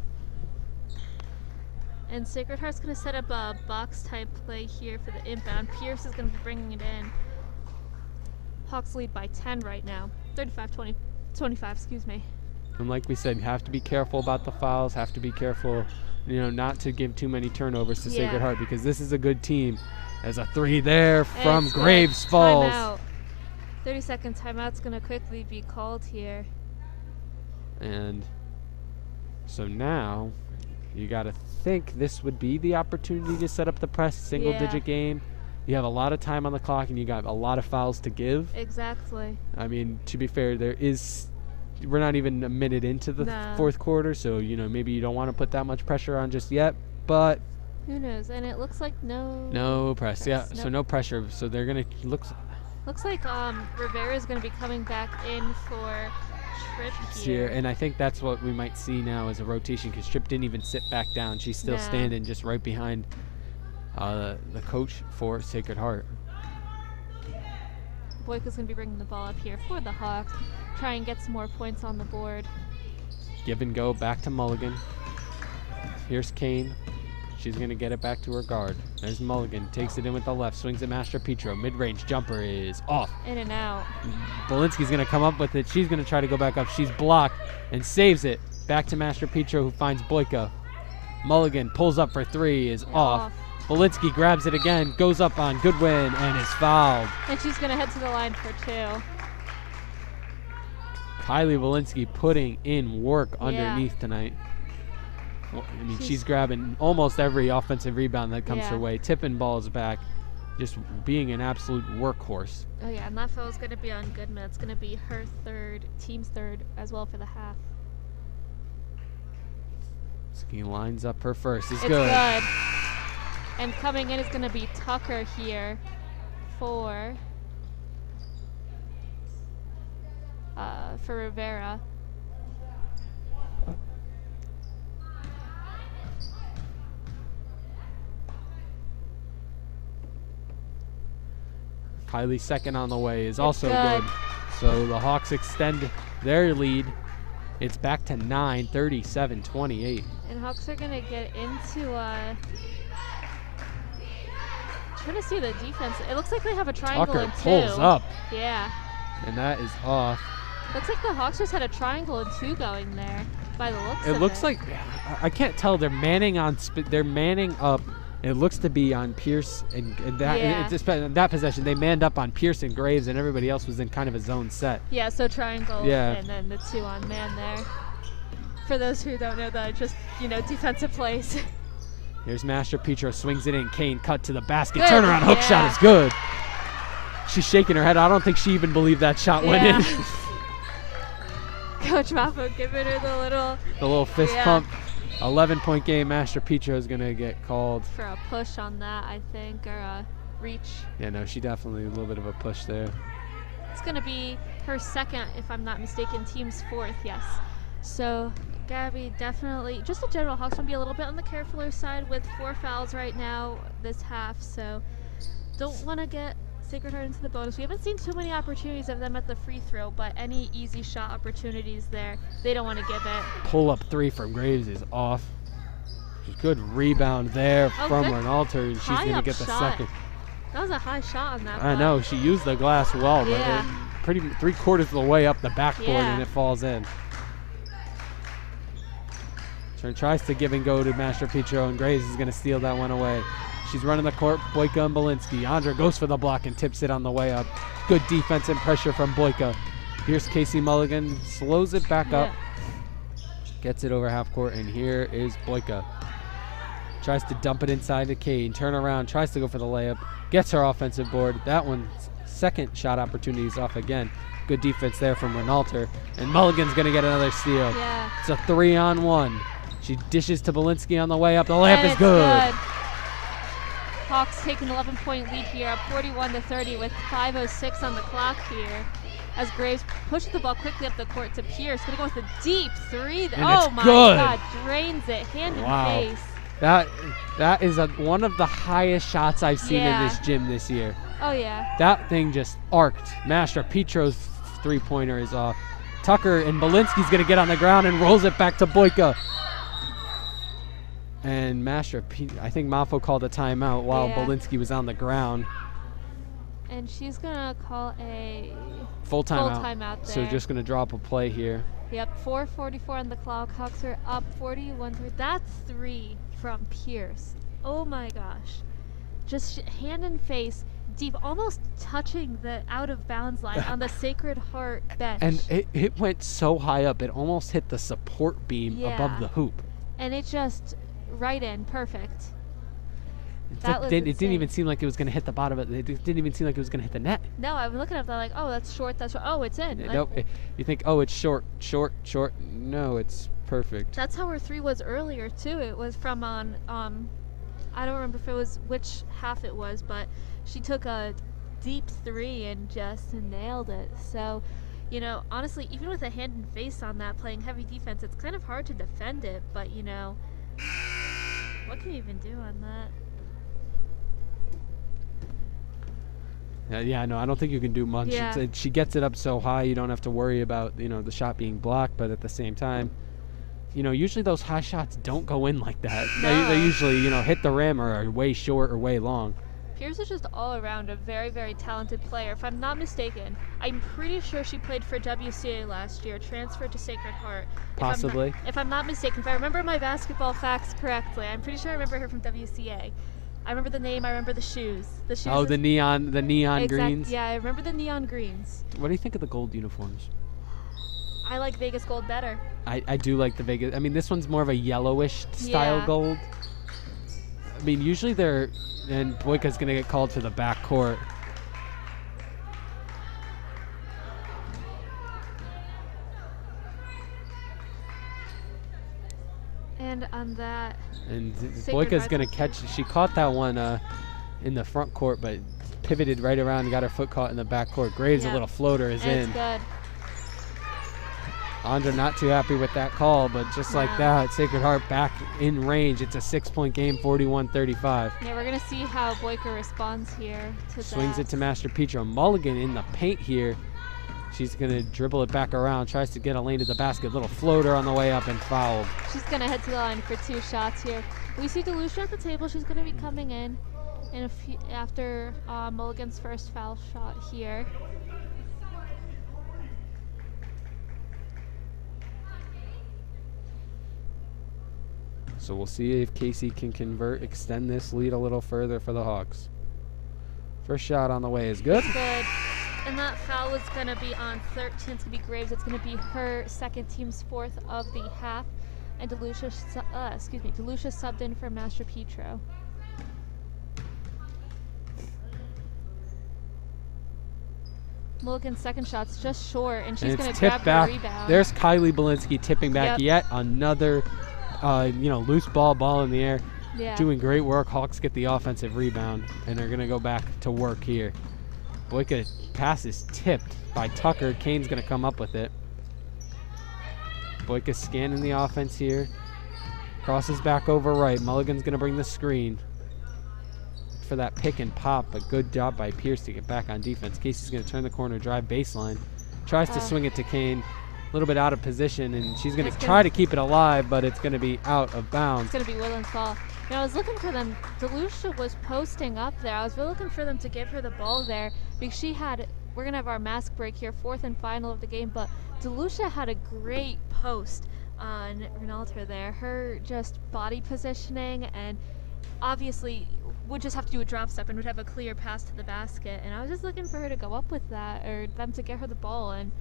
And Sacred Heart's going to set up a box-type play here for the inbound. Pierce is going to be bringing it in. Hawks lead by 10 right now. 25, excuse me. And like we said, you have to be careful about the fouls, have to be careful, not to give too many turnovers to Sacred Heart, because this is a good team. There's a 3 there from Graves Falls. Timeout. 30-second timeout's going to quickly be called here. And so now you got to think this would be the opportunity to set up the press single-digit game. You have a lot of time on the clock, and you got a lot of fouls to give. Exactly. I mean, to be fair, we're not even a minute into the fourth quarter, so maybe you don't want to put that much pressure on just yet, but who knows? And it looks like no press. Yeah, nope. So no pressure. So they're gonna looks like Rivera is gonna be coming back in for Tripp here. And I think that's what we might see now as a rotation, because Tripp didn't even sit back down. She's still standing just right behind the coach for Sacred Heart. Boyka's going to be bringing the ball up here for the Hawks. Try and get some more points on the board. Give and go back to Mulligan. Here's Kane. She's going to get it back to her guard. There's Mulligan. Takes it in with the left. Swings at Master Petro. Mid-range jumper is off. In and out. Belinsky's going to come up with it. She's going to try to go back up. She's blocked and saves it. Back to Master Petro, who finds Boyka. Mulligan pulls up for 3. Is off. Belinsky grabs it again, goes up on Goodwin, and is fouled. And she's going to head to the line for 2. Kylie Belinsky putting in work underneath tonight. Well, I mean, she's grabbing almost every offensive rebound that comes her way, tipping balls back, just being an absolute workhorse. Oh, yeah, and that foul is going to be on Goodman. It's going to be her team's third as well for the half. Ski lines up her first. It's good. And coming in is going to be Tucker here for Rivera. Kylie's second on the way is also good. So the Hawks extend their lead. It's back to 9, 37-28. And Hawks are going to get into trying to see the defense. It looks like they have a triangle Tucker in 2. Pulls up. Yeah. And that is off. Looks like the Hawks just had a triangle in 2 going there by the looks of it. It looks like, I can't tell, they're manning up. It looks to be on Pierce and that in that possession. They manned up on Pierce and Graves, and everybody else was in kind of a zone set. Yeah, so triangle. Yeah. And then the 2 on man there. For those who don't know the defensive plays. Here's Master Petro, swings it in. Kane cut to the basket. Turnaround hook shot is good. She's shaking her head. I don't think she even believed that shot went in. Coach Maffo giving her the little fist pump. 11-point game. Master Petro is going to get called for a push on that, I think, or a reach. Yeah, no, she definitely a little bit of a push there. It's going to be her second, if I'm not mistaken, team's 4th, yes. So Gabby, definitely, just in general, Hawks want to be a little bit on the carefuler side with 4 fouls right now this half, so don't want to get Sacred Heart into the bonus. We haven't seen too many opportunities of them at the free throw, but any easy shot opportunities there, they don't want to give it. Pull up 3 from Graves is off. Good rebound there from Renalter, and she's going to get the second. That was a high shot on that. I know, she used the glass well, but pretty 3/4 of the way up the backboard and it falls in. Tries to give and go to Master Petro, and Graves is going to steal that one away. She's running the court, Boyka and Belinsky. Andra goes for the block and tips it on the way up. Good defense and pressure from Boyka. Here's Casey Mulligan, slows it back up, gets it over half court, and here is Boyka. Tries to dump it inside to Kane, turn around, tries to go for the layup, gets her offensive board. That one's second shot opportunity is off again. Good defense there from Renalter, and Mulligan's going to get another steal. Yeah. It's a 3-on-1. She dishes to Belinsky on the way up. The layup is good. Hawks take an 11-point lead here, up 41-30 with 5:06 on the clock here. As Graves pushes the ball quickly up the court to Pierce. Gonna go with a deep 3. Oh my God, drains it, hand and face. That is one of the highest shots I've seen in this gym this year. Oh, yeah. That thing just arced. Master Petro's three-pointer is off. Tucker and Belinsky's going to get on the ground and rolls it back to Boyka. And I think Mafo called a timeout while Belinsky was on the ground. And she's going to call a full timeout there. So just going to drop a play here. Yep, 4:44 on the clock. Hawks are up 41-3. That's 3 from Pierce. Oh my gosh. Just hand and face deep, almost touching the out of bounds line on the Sacred Heart bench. And it went so high up, it almost hit the support beam above the hoop. And it just right in, perfect. It didn't even seem like it was going to hit the bottom of it. It didn't even seem like it was going to hit the net. No, I'm looking at that like, oh, that's short, that's short. Oh, it's in. Nope. You think, oh, it's short. No, it's perfect. That's how her 3 was earlier, too. It was from on, I don't remember if it was which half it was, but she took a deep 3 and just nailed it. So, you know, honestly, even with a hand and face on that, playing heavy defense, it's kind of hard to defend it. But, you know, what can you even do on that? Yeah, no, I don't think you can do much. Yeah. She gets it up so high, you don't have to worry about, you know, the shot being blocked. But at the same time, you know, usually those high shots don't go in like that. No. They usually, you know, hit the rim or are way short or way long. Pierce is just all around a very, very talented player. If I'm not mistaken, I'm pretty sure she played for WCA last year, transferred to Sacred Heart. Possibly. If I'm not mistaken, if I remember my basketball facts correctly, I'm pretty sure I remember her from WCA. I remember the name, I remember the shoes. The shoes. Oh, the neon greens? Yeah, I remember the neon greens. What do you think of the gold uniforms? I like Vegas gold better. I do like the Vegas. I mean, this one's more of a yellowish style gold. I mean, usually and Boyka's going to get called to the back court. And on that, and Boyka's going to catch. She caught that one in the front court, but pivoted right around and got her foot caught in the back court. Graves' a little floater is in. It's good. Andra not too happy with that call, but just like that, Sacred Heart back in range. It's a 6-point game, 41-35. Yeah, we're going to see how Boyka responds here to Swings it to Master Petro. Mulligan in the paint here. She's going to dribble it back around, tries to get a lane to the basket. Little floater on the way up and fouled. She's going to head to the line for 2 shots here. We see DeLucia at the table. She's going to be coming in a few, after Mulligan's first foul shot here. So we'll see if Casey can extend this lead a little further for the Hawks. First shot on the way is good. Good. And that foul is going to be on 13. It's going to be Graves. It's going to be her second, team's 4th of the half. And DeLucia subbed in for Master Petro. Mulligan's second shot's just short, and she's going to grab the rebound. There's Kylie Belinsky tipping back yet another loose ball in the air. Yeah. Doing great work. Hawks get the offensive rebound, and they're going to go back to work here. Boyka pass is tipped by Tucker. Kane's going to come up with it. Boyka scanning the offense here. Crosses back over right. Mulligan's going to bring the screen for that pick and pop. A good job by Pierce to get back on defense. Casey's going to turn the corner, drive baseline. Tries to swing it to Kane. A little bit out of position, and she's going to try to keep it alive, but it's going to be out of bounds. It's going to be Woodland's ball. Now, I was looking for them. DeLucia was posting up there. I was really looking for them to give her the ball there because we're going to have our mask break here, 4th and final of the game, but DeLucia had a great post on Ronaldo there. Her just body positioning, and obviously would just have to do a drop step and would have a clear pass to the basket. And I was just looking for her to go up with that, or them to get her the ball, and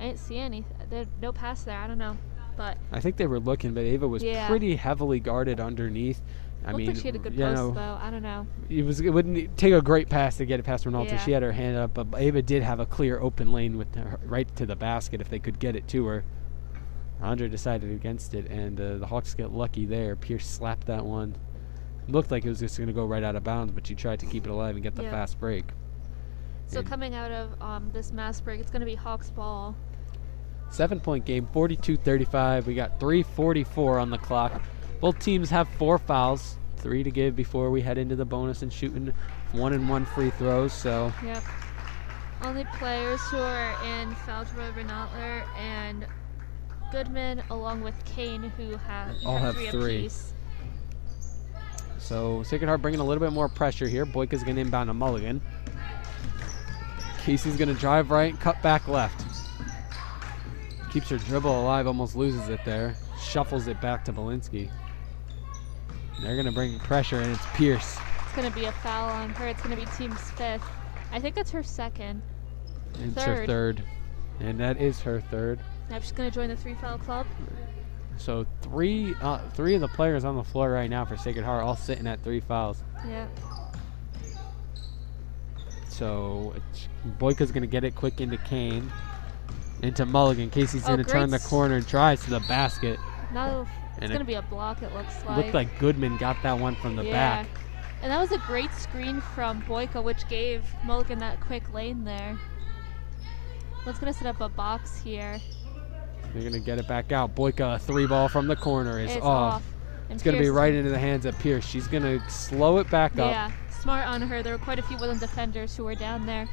I didn't see anything. No pass there. I don't know. But I think they were looking, but Ava was pretty heavily guarded underneath. I mean, like she had a good post, though. I don't know. It wouldn't take a great pass to get it past Ronaldo. Yeah. She had her hand up, but Ava did have a clear open lane with her right to the basket if they could get it to her. Andre decided against it, and the Hawks get lucky there. Pierce slapped that one. Looked like it was just going to go right out of bounds, but she tried to keep it alive and get the fast break. So coming out of this mass break, it's going to be Hawks ball. 7-point game, 42-35. We got 3:44 on the clock. Both teams have 4 fouls, 3 to give before we head into the bonus and shooting 1-and-1 free throws, so. Yep. Only players who are in Falchra, Renatler, and Goodman, along with Kane, who all have three three. apiece. So Sacred Heart bringing a little bit more pressure here. Boyka's going to inbound to Mulligan. Casey's going to drive right, cut back left. Keeps her dribble alive, almost loses it there. Shuffles it back to Belinsky. They're going to bring pressure, and it's Pierce. It's going to be a foul on her. It's going to be team's 5th. I think it's her 2nd. It's her 3rd. And that is her 3rd. Now she's going to join the 3-foul club. So three of the players on the floor right now for Sacred Heart all sitting at 3 fouls. Yeah. So Boyka's going to get it quick into Kane. Into Mulligan. Casey's going to turn the corner and drives to the basket. No, it's And going to be a block, it looks like. Looked like Goodman got that one from the back. And that was a great screen from Boyka, which gave Mulligan that quick lane there. Let's going to set up a box here. They're going to get it back out. Boyka, a 3-ball from the corner is It's off. And It's going to be Pierce- right into the hands of Pierce. She's going to slow it back up. Yeah, smart on her. There were quite a few Woodland defenders who were down there.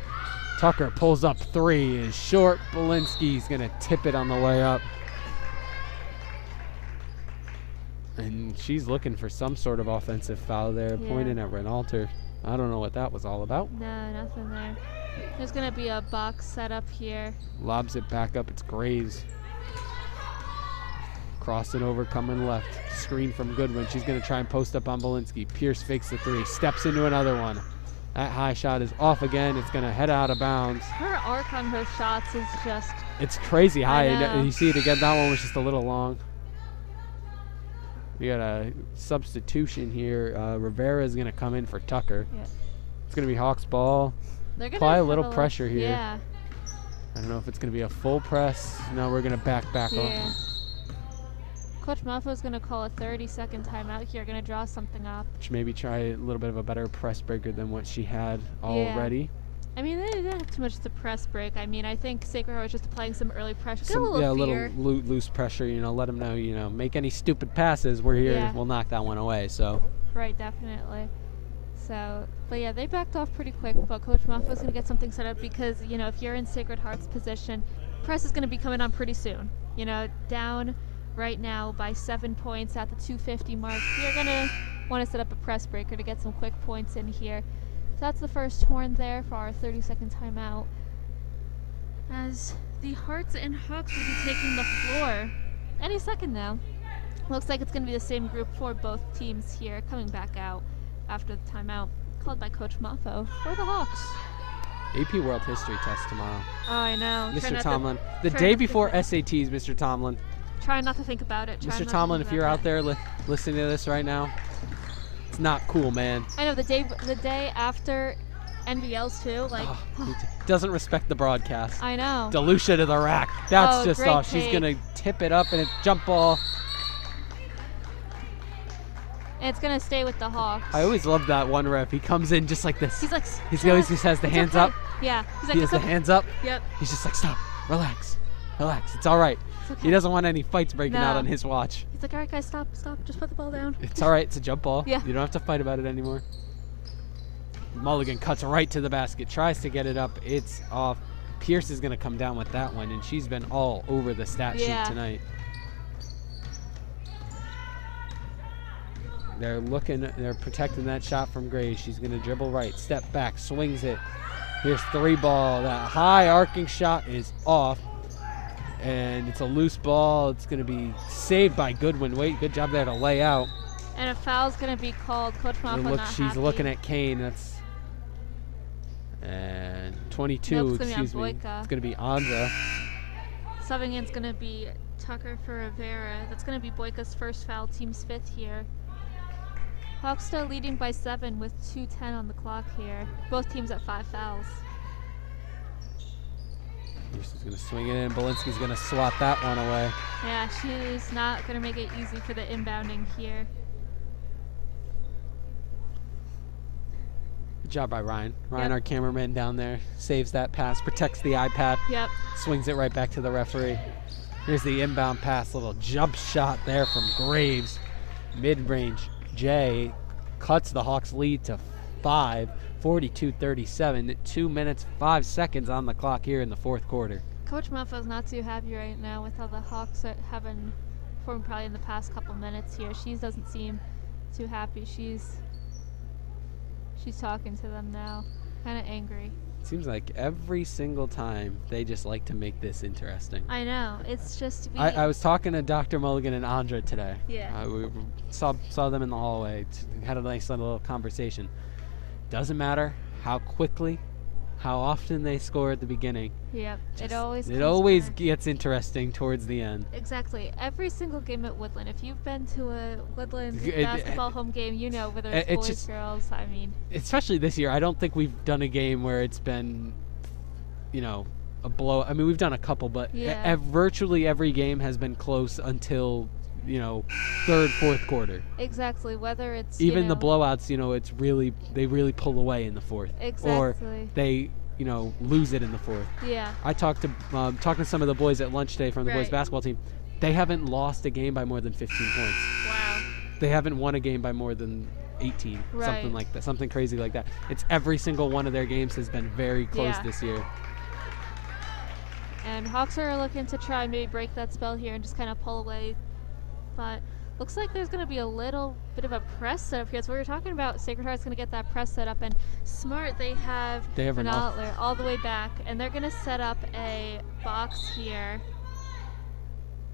Tucker pulls up 3, is short. Belinsky's going to tip it on the way up. And she's looking for some sort of offensive foul there, Yeah. pointing at Renalter. I don't know what that was all about. No, nothing there. There's going to be a box set up here. Lobs it back up. It's Graves. Crossing over, coming left. Screen from Goodwin. She's going to try and post up on Belinsky. Pierce fakes the 3, steps into another one. That high shot is off again. It's going to head out of bounds. Her arc on her shots is just... It's crazy high. I know. And you see it again. That one was just a little long. We got a substitution here. Rivera is going to come in for Tucker. Yeah. It's going to be Hawks ball. They're gonna Apply a have little pressure here. Yeah. I don't know if it's going to be a full press. No, we're going to back Yeah. off. Coach Muffo's going to call a 30-second timeout here. Going to draw something up. Should maybe try a little bit of a better press breaker than what she had already. I mean, they didn't have too much to press break. I mean, I think Sacred Heart was just applying some early pressure. Get a little a fear. little loose pressure, let them know, make any stupid passes. We're here. Yeah. We'll knock that one away. So Right, definitely. So, but yeah, they backed off pretty quick, but Coach Muffo's going to get something set up because, if you're in Sacred Heart's position, press is going to be coming on pretty soon. Down right now by 7 points at the 250 mark. You're going to want to set up a press breaker to get some quick points in here. So that's the first horn there for our 30-second timeout. As the Hearts and Hawks will be taking the floor any second now. Looks like it's going to be the same group for both teams here coming back out after the timeout called by Coach Moffo for the Hawks. AP World History test tomorrow. Oh, I know. Mr. Tomlin. The try day not to before think SATs, Mr. Tomlin. Try not to think about it. Mr. Tomlin, if you're out there listening to this right now, it's not cool, man. I know the day after NBLs too. Like, He doesn't respect the broadcast. I know. Delucia to the rack. That's Oh, just great off. She's take. going to tip it up, and it's jump ball. And it's gonna stay with the Hawks. I always love that one ref. He comes in just like this. He's like, He always just has the "It's hands okay." up. Yeah. He's like, He has "It's the okay." hands up. Yep. He's just like, stop, relax, relax. It's all right. It's okay. He doesn't want any fights breaking out No. on his watch. He's like, all right, guys, stop. Just put the ball down. It's all right. It's a jump ball. Yeah. You don't have to fight about it anymore. Mulligan cuts right to the basket, tries to get it up. It's off. Pierce is going to come down with that one, and she's been all over the stat sheet tonight. They're protecting that shot from Graves. She's going to dribble right, step back, swings it. Here's 3 ball. That high arcing shot is off. And it's a loose ball. It's going to be saved by Goodwin. Good job there to lay out. And a foul's gonna be called. Coach Moffa not She's happy. looking at Kane. That's and 22. Nope, it's gonna be on excuse me. Boyka. It's going to be Andra. Subbing in's gonna be Tucker for Rivera. That's gonna be Boyka's first foul, team's 5th here. Hawks still leading by 7 with 2:10 on the clock here. Both teams at 5 fouls. She's going to swing it in. Belinsky's going to swat that one away. Yeah, she's not gonna make it easy for the inbounding here. Good job by Ryan. Ryan, Yep. our cameraman down there, saves that pass, protects the iPad, Yep. swings it right back to the referee. Here's the inbound pass, little jump shot there from Graves. Mid-range, Jay cuts the Hawks lead to 5. 42-37. 2 minutes, 5 seconds on the clock here in the fourth quarter. Coach Muffa's not too happy right now with how the Hawks have been performing probably in the past couple minutes here. She doesn't seem too happy. She's talking to them now, kind of angry. Seems like every single time they just like to make this interesting. I know. It's just. I was talking to Dr. Mulligan and Andra today. Yeah. We saw them in the hallway. Had a nice little conversation. Doesn't matter how quickly, how often they score at the beginning. Yep. It always always gets interesting towards the end. Exactly. Every single game at Woodland. If you've been to a Woodland It- basketball home game, you know whether it's it's boys, just- girls. I mean. Especially this year, I don't think we've done a game where it's been, a blow. I mean, we've done a couple, but Yeah. virtually every game has been close until, third, fourth quarter. Exactly. Whether it's Even the blowouts, they really pull away in the fourth. Exactly. Or they, lose it in the fourth. Yeah. I talked to some of the boys at lunch today from the boys Right. basketball team. They haven't lost a game by more than 15 points. Wow. They haven't won a game by more than 18, something Right. like that, something crazy like that. It's every single one of their games has been very close Yeah. this year. And Hawks are looking to try and maybe break that spell here and just kind of pull away. But looks like there's going to be a little bit of a press setup here. So we were talking about Sacred Heart's going to get that press set up. And Smart, they have an Outler all the way back. And they're going to set up a box here.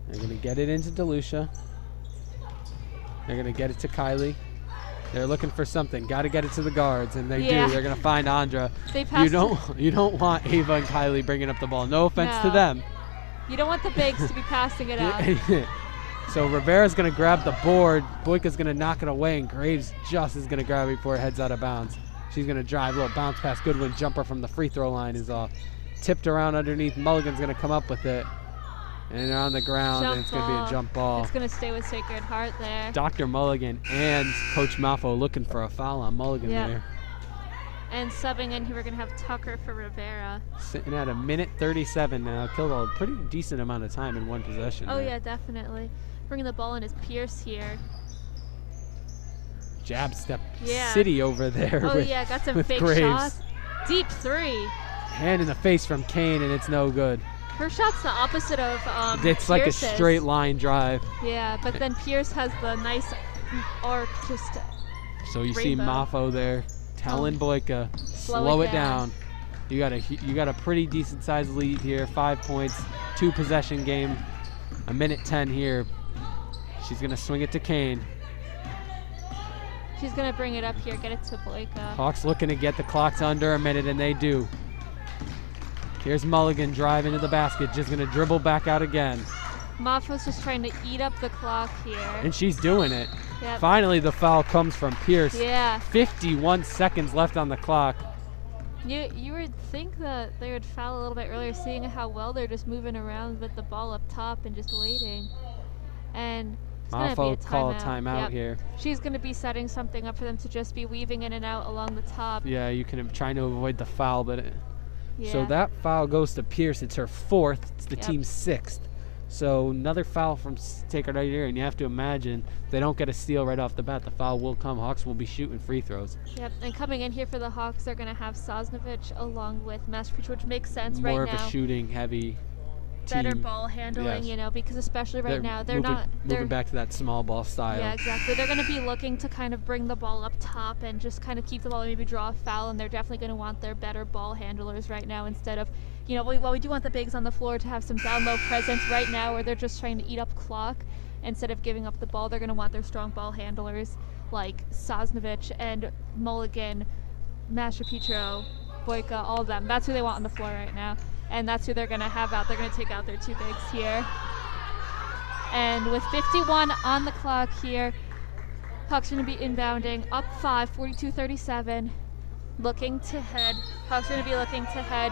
They're going to get it into DeLucia. They're going to get it to Kylie. They're looking for something. Got to get it to the guards, and they Yeah. do. They're going to find Andra. They passed You don't want Ava and Kylie bringing up the ball. No offense to No. them. You don't want the bigs to be passing it out. So Rivera's going to grab the board. Boyka's going to knock it away, and Graves just is going to grab it before it heads out of bounds. She's going to drive a little bounce pass. Goodwin jumper from the free throw line is off. Tipped around underneath. Mulligan's going to come up with it. And on the ground, and it's going to be a jump ball. It's going to stay with Sacred Heart there. Dr. Mulligan and Coach Malfo looking for a foul on Mulligan there. And subbing in here, we're going to have Tucker for Rivera. Sitting at a minute 37 now. Killed a pretty decent amount of time in one possession. Oh, there. yeah, definitely. Bringing the ball in is Pierce here. Jab step Yeah. city over there. Oh, with, yeah, got some with fake Graves. shots. Deep three. Hand in the face from Kane, and it's no good. Her shot's the opposite of It's like a Pierce's. straight line drive. Yeah, but then Pierce has the nice arc just So you see rainbow. Mafo there telling Boyka, slow it down. You got a pretty decent sized lead here. 5 points, 2 possession game. A minute 10 here. She's gonna swing it to Kane. She's going to bring it up here, get it to Boyka. Hawks looking to get the clock to under a minute, and they do. Here's Mulligan driving to the basket, just gonna dribble back out again. Mafo's just trying to eat up the clock here. And she's doing it. Yep. Finally, the foul comes from Pierce. Yeah. 51 seconds left on the clock. You would think that they would foul a little bit earlier, seeing how well they're just moving around with the ball up top and just waiting. And it's going to be a Mafo call a timeout. timeout Yep. here. She's going to be setting something up for them to just be weaving in and out along the top. Yeah, you can trying to avoid the foul, but Yeah. so that foul goes to Pierce. It's her 4th. It's the Yep. team's 6th. So another foul from Sacred right here, and you have to imagine if they don't get a steal right off the bat, the foul will come. Hawks will be shooting free throws. Yep, and coming in here for the Hawks, they're going to have Sosnovich along with Masterpiece, which makes sense More right of now. a shooting heavy Better team. ball handling, Yes. because especially right now, they're moving, not. They're moving back to that small ball style. Yeah, exactly. They're going to be looking to kind of bring the ball up top and just kind of keep the ball, maybe draw a foul, and they're definitely going to want their better ball handlers right now instead of, while we do want the bigs on the floor to have some down low presence right now where they're just trying to eat up clock instead of giving up the ball. They're going to want their strong ball handlers like Sosnovich and Mulligan, Masha Petro, Boyka, all of them. That's who they want on the floor right now. And that's who they're going to have out. They're going to take out their 2 bigs here. And with 51 on the clock here, Hawks are going to be inbounding up 5, 42-37. Looking to head. Hawks are going to be looking to head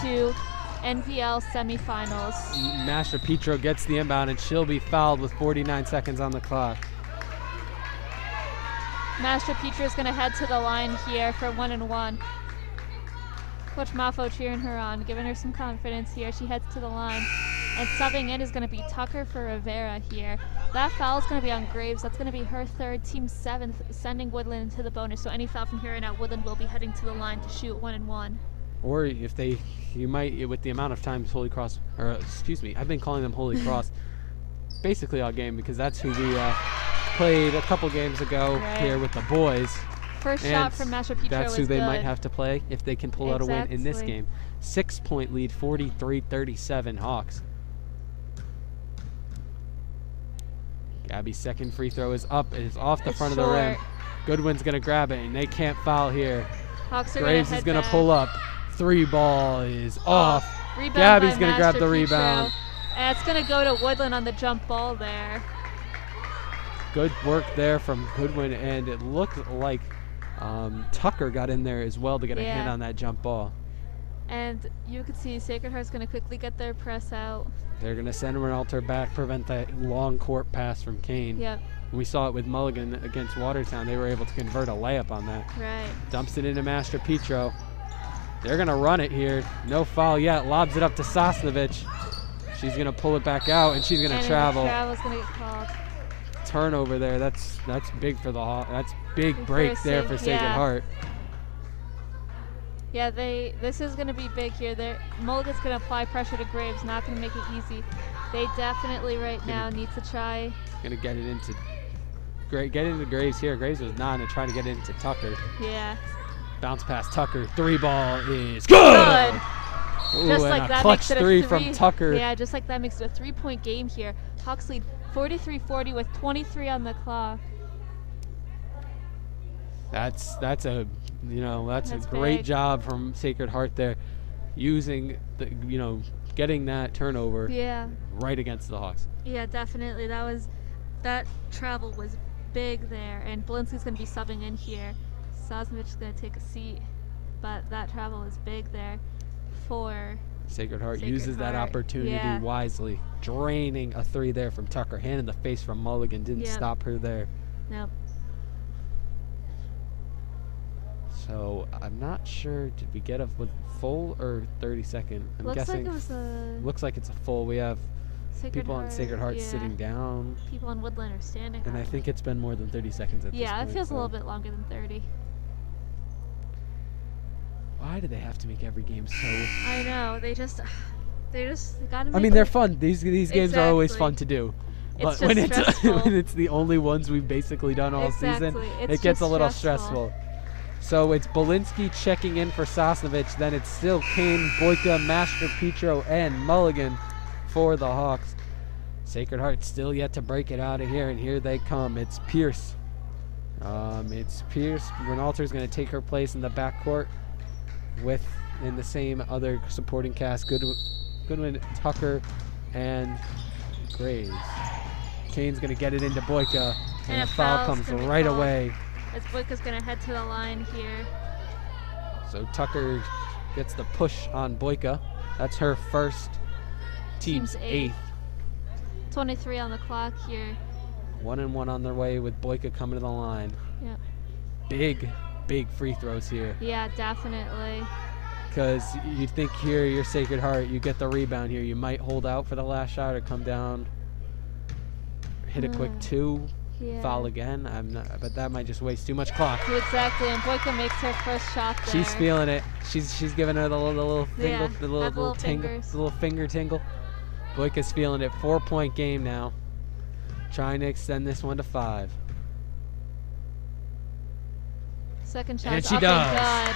to NPL semifinals. Masha Petro gets the inbound, and she'll be fouled with 49 seconds on the clock. Masha Petro is going to head to the line here for 1-and-1. Coach Mafo cheering her on, giving her some confidence here. She heads to the line. And subbing in is going to be Tucker for Rivera here. That foul is going to be on Graves. That's going to be her third, team 7th, sending Woodland into the bonus. So any foul from here on out, Woodland will be heading to the line to shoot 1 and 1. Or if they, you might, with the amount of times Holy Cross, or excuse me, I've been calling them Holy Cross basically all game because that's who we played a couple games ago here with the boys. First shot from Master Petro that's was who they good. might have to play if they can pull out a win in this game. 6-point lead, 43-37 Hawks. Gabby's second free throw is up. It is off the front of the rim. Goodwin's going to grab it, and they can't foul here. Hawks are Graves is going to pull up. 3 ball is off. Rebound Gabby's by going to grab Master the Petro. rebound. And it's going to go to Woodland on the jump ball there. Good work there from Goodwin, and it looked like Tucker got in there as well to get a hand on that jump ball. And you can see Sacred Heart's going to quickly get their press out. They're going to send Rinalter back, prevent that long court pass from Kane. Yep. We saw it with Mulligan against Watertown. They were able to convert a layup on that. Right. Dumps it into Master Petro. They're going to run it here. No foul yet. Lobs it up to Sosnovich. She's going to pull it back out, and she's going to travel. Travel's going to get called. Turnover there. That's big for the Hawks. That's big break there for Sacred Heart. Yeah, this is going to be big here. Mulligan's going to apply pressure to Graves, not going to make it easy. They definitely right now need to try. Going to get it into Graves here. Graves was not going to try to get it into Tucker. Yeah. Bounce past Tucker. 3 ball is good. Ooh, Just and like a that clutch makes it three from Tucker. Yeah, just like that makes it a 3-point game here. Hawks lead 43-40 with 23 on the clock. That's a great big. job from Sacred Heart there, using the getting that turnover right against the Hawks. Yeah, definitely. That travel was big there, and Belinsky's going to be subbing in here. Sosnovich is going to take a seat, but that travel is big there for Sacred Heart uses that opportunity wisely, draining a 3 there from Tucker. Hand in the face from Mulligan didn't stop her there. Nope. So I'm not sure. Did we get a full or 30-second? I'm Looks guessing. like it was a. Looks like it's a full. We have people on Sacred Heart sitting down. People on Woodland are standing. And I think it's been more than 30 seconds at this point. Yeah, it feels a little bit longer than 30. Why do they have to make every game so? I know. They just gotta make. I mean, they're fun. These games are always fun to do. It's But when just it's stressful. when it's the only ones we've basically done all season, it gets a little stressful. So it's Belinsky checking in for Sosnovich. Then it's still Kane, Boyka, Master Petro, and Mulligan for the Hawks. Sacred Heart still yet to break it out of here, and here they come. It's Pierce. Rinalter's going to take her place in the backcourt in the same other supporting cast. Goodwin, Tucker, and Graves. Kane's going to get it into Boyka, and a foul comes right away. As Boyka's going to head to the line here. So Tucker gets the push on Boyka. That's her first, team's 8th. 23 on the clock here. 1-1 on their way with Boyka coming to the line. Yep. Big free throws here. Yeah, definitely. Because you think here, your Sacred Heart, you get the rebound here. You might hold out for the last shot or come down, hit a quick 2. Foul again. But that might just waste too much clock. Exactly, and Boyka makes her first shot there. She's feeling it. She's giving her the little tingle, the little tingle, fingers. the little finger tingle. Boyka's feeling it. 4-point game now. Trying to extend this one to 5. Second shot. And she up does.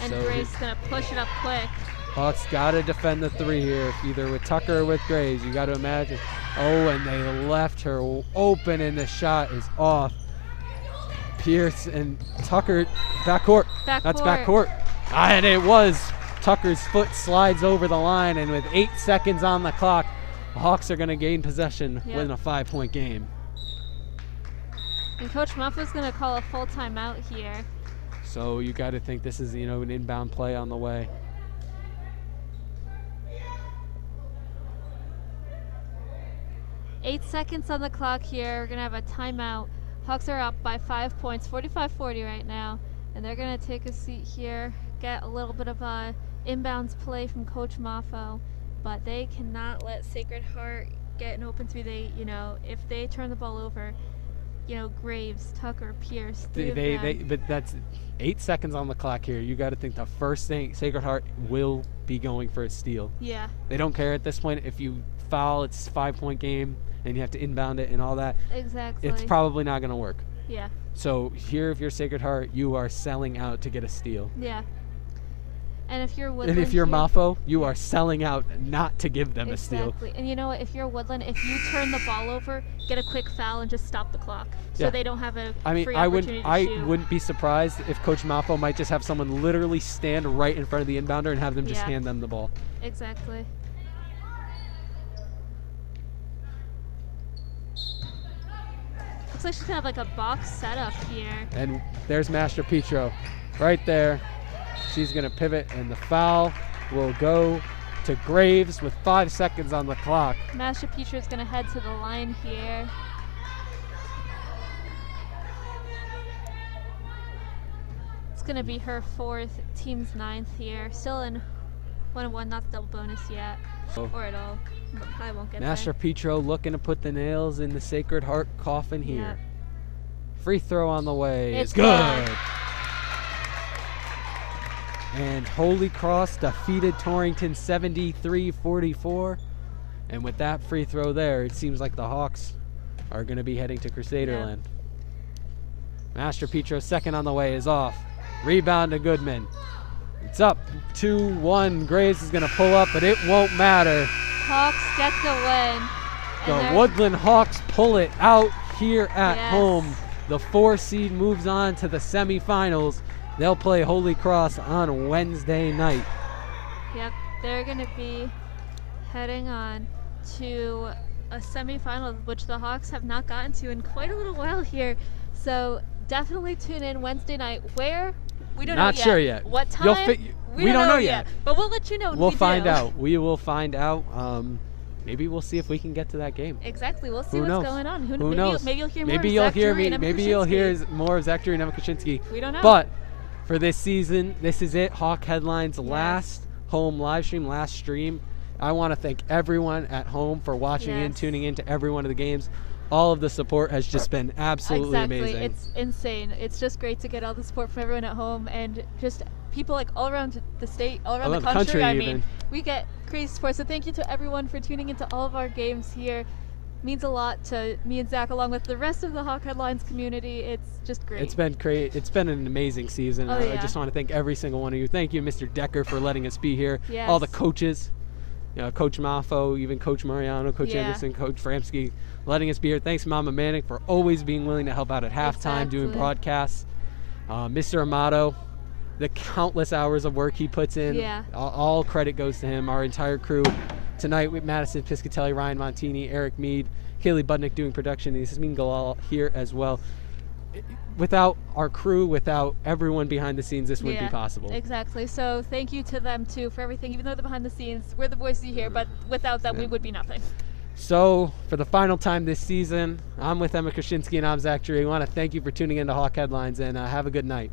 And good. And Grace gonna push it up quick. Hawks got to defend the 3 here, either with Tucker or with Graves. You got to imagine. Oh, and they left her open, and the shot is off. Pierce and Tucker, backcourt. That's backcourt. And it was. Tucker's foot slides over the line, and with 8 seconds on the clock, the Hawks are going to gain possession within a 5-point game. And Coach Muffa's going to call a full timeout here. So you got to think this is, an inbound play on the way. Eight seconds on the clock here. We're going to have a timeout. Hawks are up by 5 points, 45-40 right now. And they're going to take a seat here, get a little bit of a inbounds play from Coach Maffo, but they cannot let Sacred Heart get an open three. They, if they turn the ball over, Graves, Tucker, Pierce, But that's 8 seconds on the clock here. You got to think the first thing, Sacred Heart will be going for a steal. Yeah. They don't care at this point. If you foul, it's a 5-point game, and you have to inbound it and all that. Exactly. It's probably not going to work. Yeah. So here, if you're Sacred Heart, you are selling out to get a steal. Yeah. And if you're Woodland, And if you're Maffo, you are selling out not to give them a steal. Exactly. And you know what? If you're Woodland, if you turn the ball over, get a quick foul and just stop the clock, so they don't have a free opportunity to shoot. wouldn't be surprised if Coach Maffo might just have someone literally stand right in front of the inbounder and have them just hand them the ball. Exactly. Looks like she's gonna have like a box setup here. And there's Master Petro, right there. She's gonna pivot, and the foul will go to Graves with 5 seconds on the clock. Master Petro is gonna head to the line here. It's gonna be her 4th, team's 9th here. Still in 1-1, not the double bonus yet, or at all. But probably won't get Master there. Petro looking to put the nails in the Sacred Heart coffin here. Free throw on the way. It's good. And Holy Cross defeated Torrington 73-44. And with that free throw there, it seems like the Hawks are going to be heading to Crusaderland. Master Petro, second on the way, is off. Rebound to Goodman. It's up 2-1. Graves is going to pull up, but it won't matter. Hawks get the win. The Woodland Hawks pull it out here at home. The 4 seed moves on to the semifinals. They'll play Holy Cross on Wednesday night. Yep, they're going to be heading on to a semifinal, which the Hawks have not gotten to in quite a little while here. So definitely tune in Wednesday night. Where? We don't know yet. Not sure yet. What time? We don't know yet. But we'll let you know when we'll we find do. out. We will find out. Maybe we'll see if we can get to that game. Exactly. We'll see Who what's knows? going on. Who knows? Maybe you'll hear maybe more you'll of hear Zachary me. and Emma Maybe you'll hear Krasinski. more of Zachary and Emma Kaczynski. We don't know. But for this season, this is it. Hawk Headlines last home live stream, last stream. I want to thank everyone at home for watching in, tuning in to every one of the games. All of the support has just been absolutely amazing. It's insane. It's just great to get all the support from everyone at home and just people like all around the state, all around the country. I mean, we get crazy support. So thank you to everyone for tuning into all of our games here. Means a lot to me and Zach, along with the rest of the Hawk Headlines community. It's just great. It's been great. It's been an amazing season. I just want to thank every single one of you. Thank you, Mr. Decker, for letting us be here. Yes. All the coaches, Coach Maffo, even Coach Mariano, Coach Anderson, Coach Framsky, letting us be here. Thanks, Mama Manic, for always being willing to help out at halftime, doing broadcasts. Mr. Amato, the countless hours of work he puts in. All credit goes to him. Our entire crew tonight with Madison Piscatelli, Ryan Montini, Eric Mead, Kaylee Budnick doing production, and Yasmin Galal here as well. Without our crew, without everyone behind the scenes, this wouldn't be possible. Exactly. So thank you to them too for everything. Even though they're behind the scenes, we're the voices you hear, but without them, we would be nothing. So for the final time this season, I'm with Emma Krasinski and I'm Zach Drury. We want to thank you for tuning in to Hawk Headlines, and have a good night.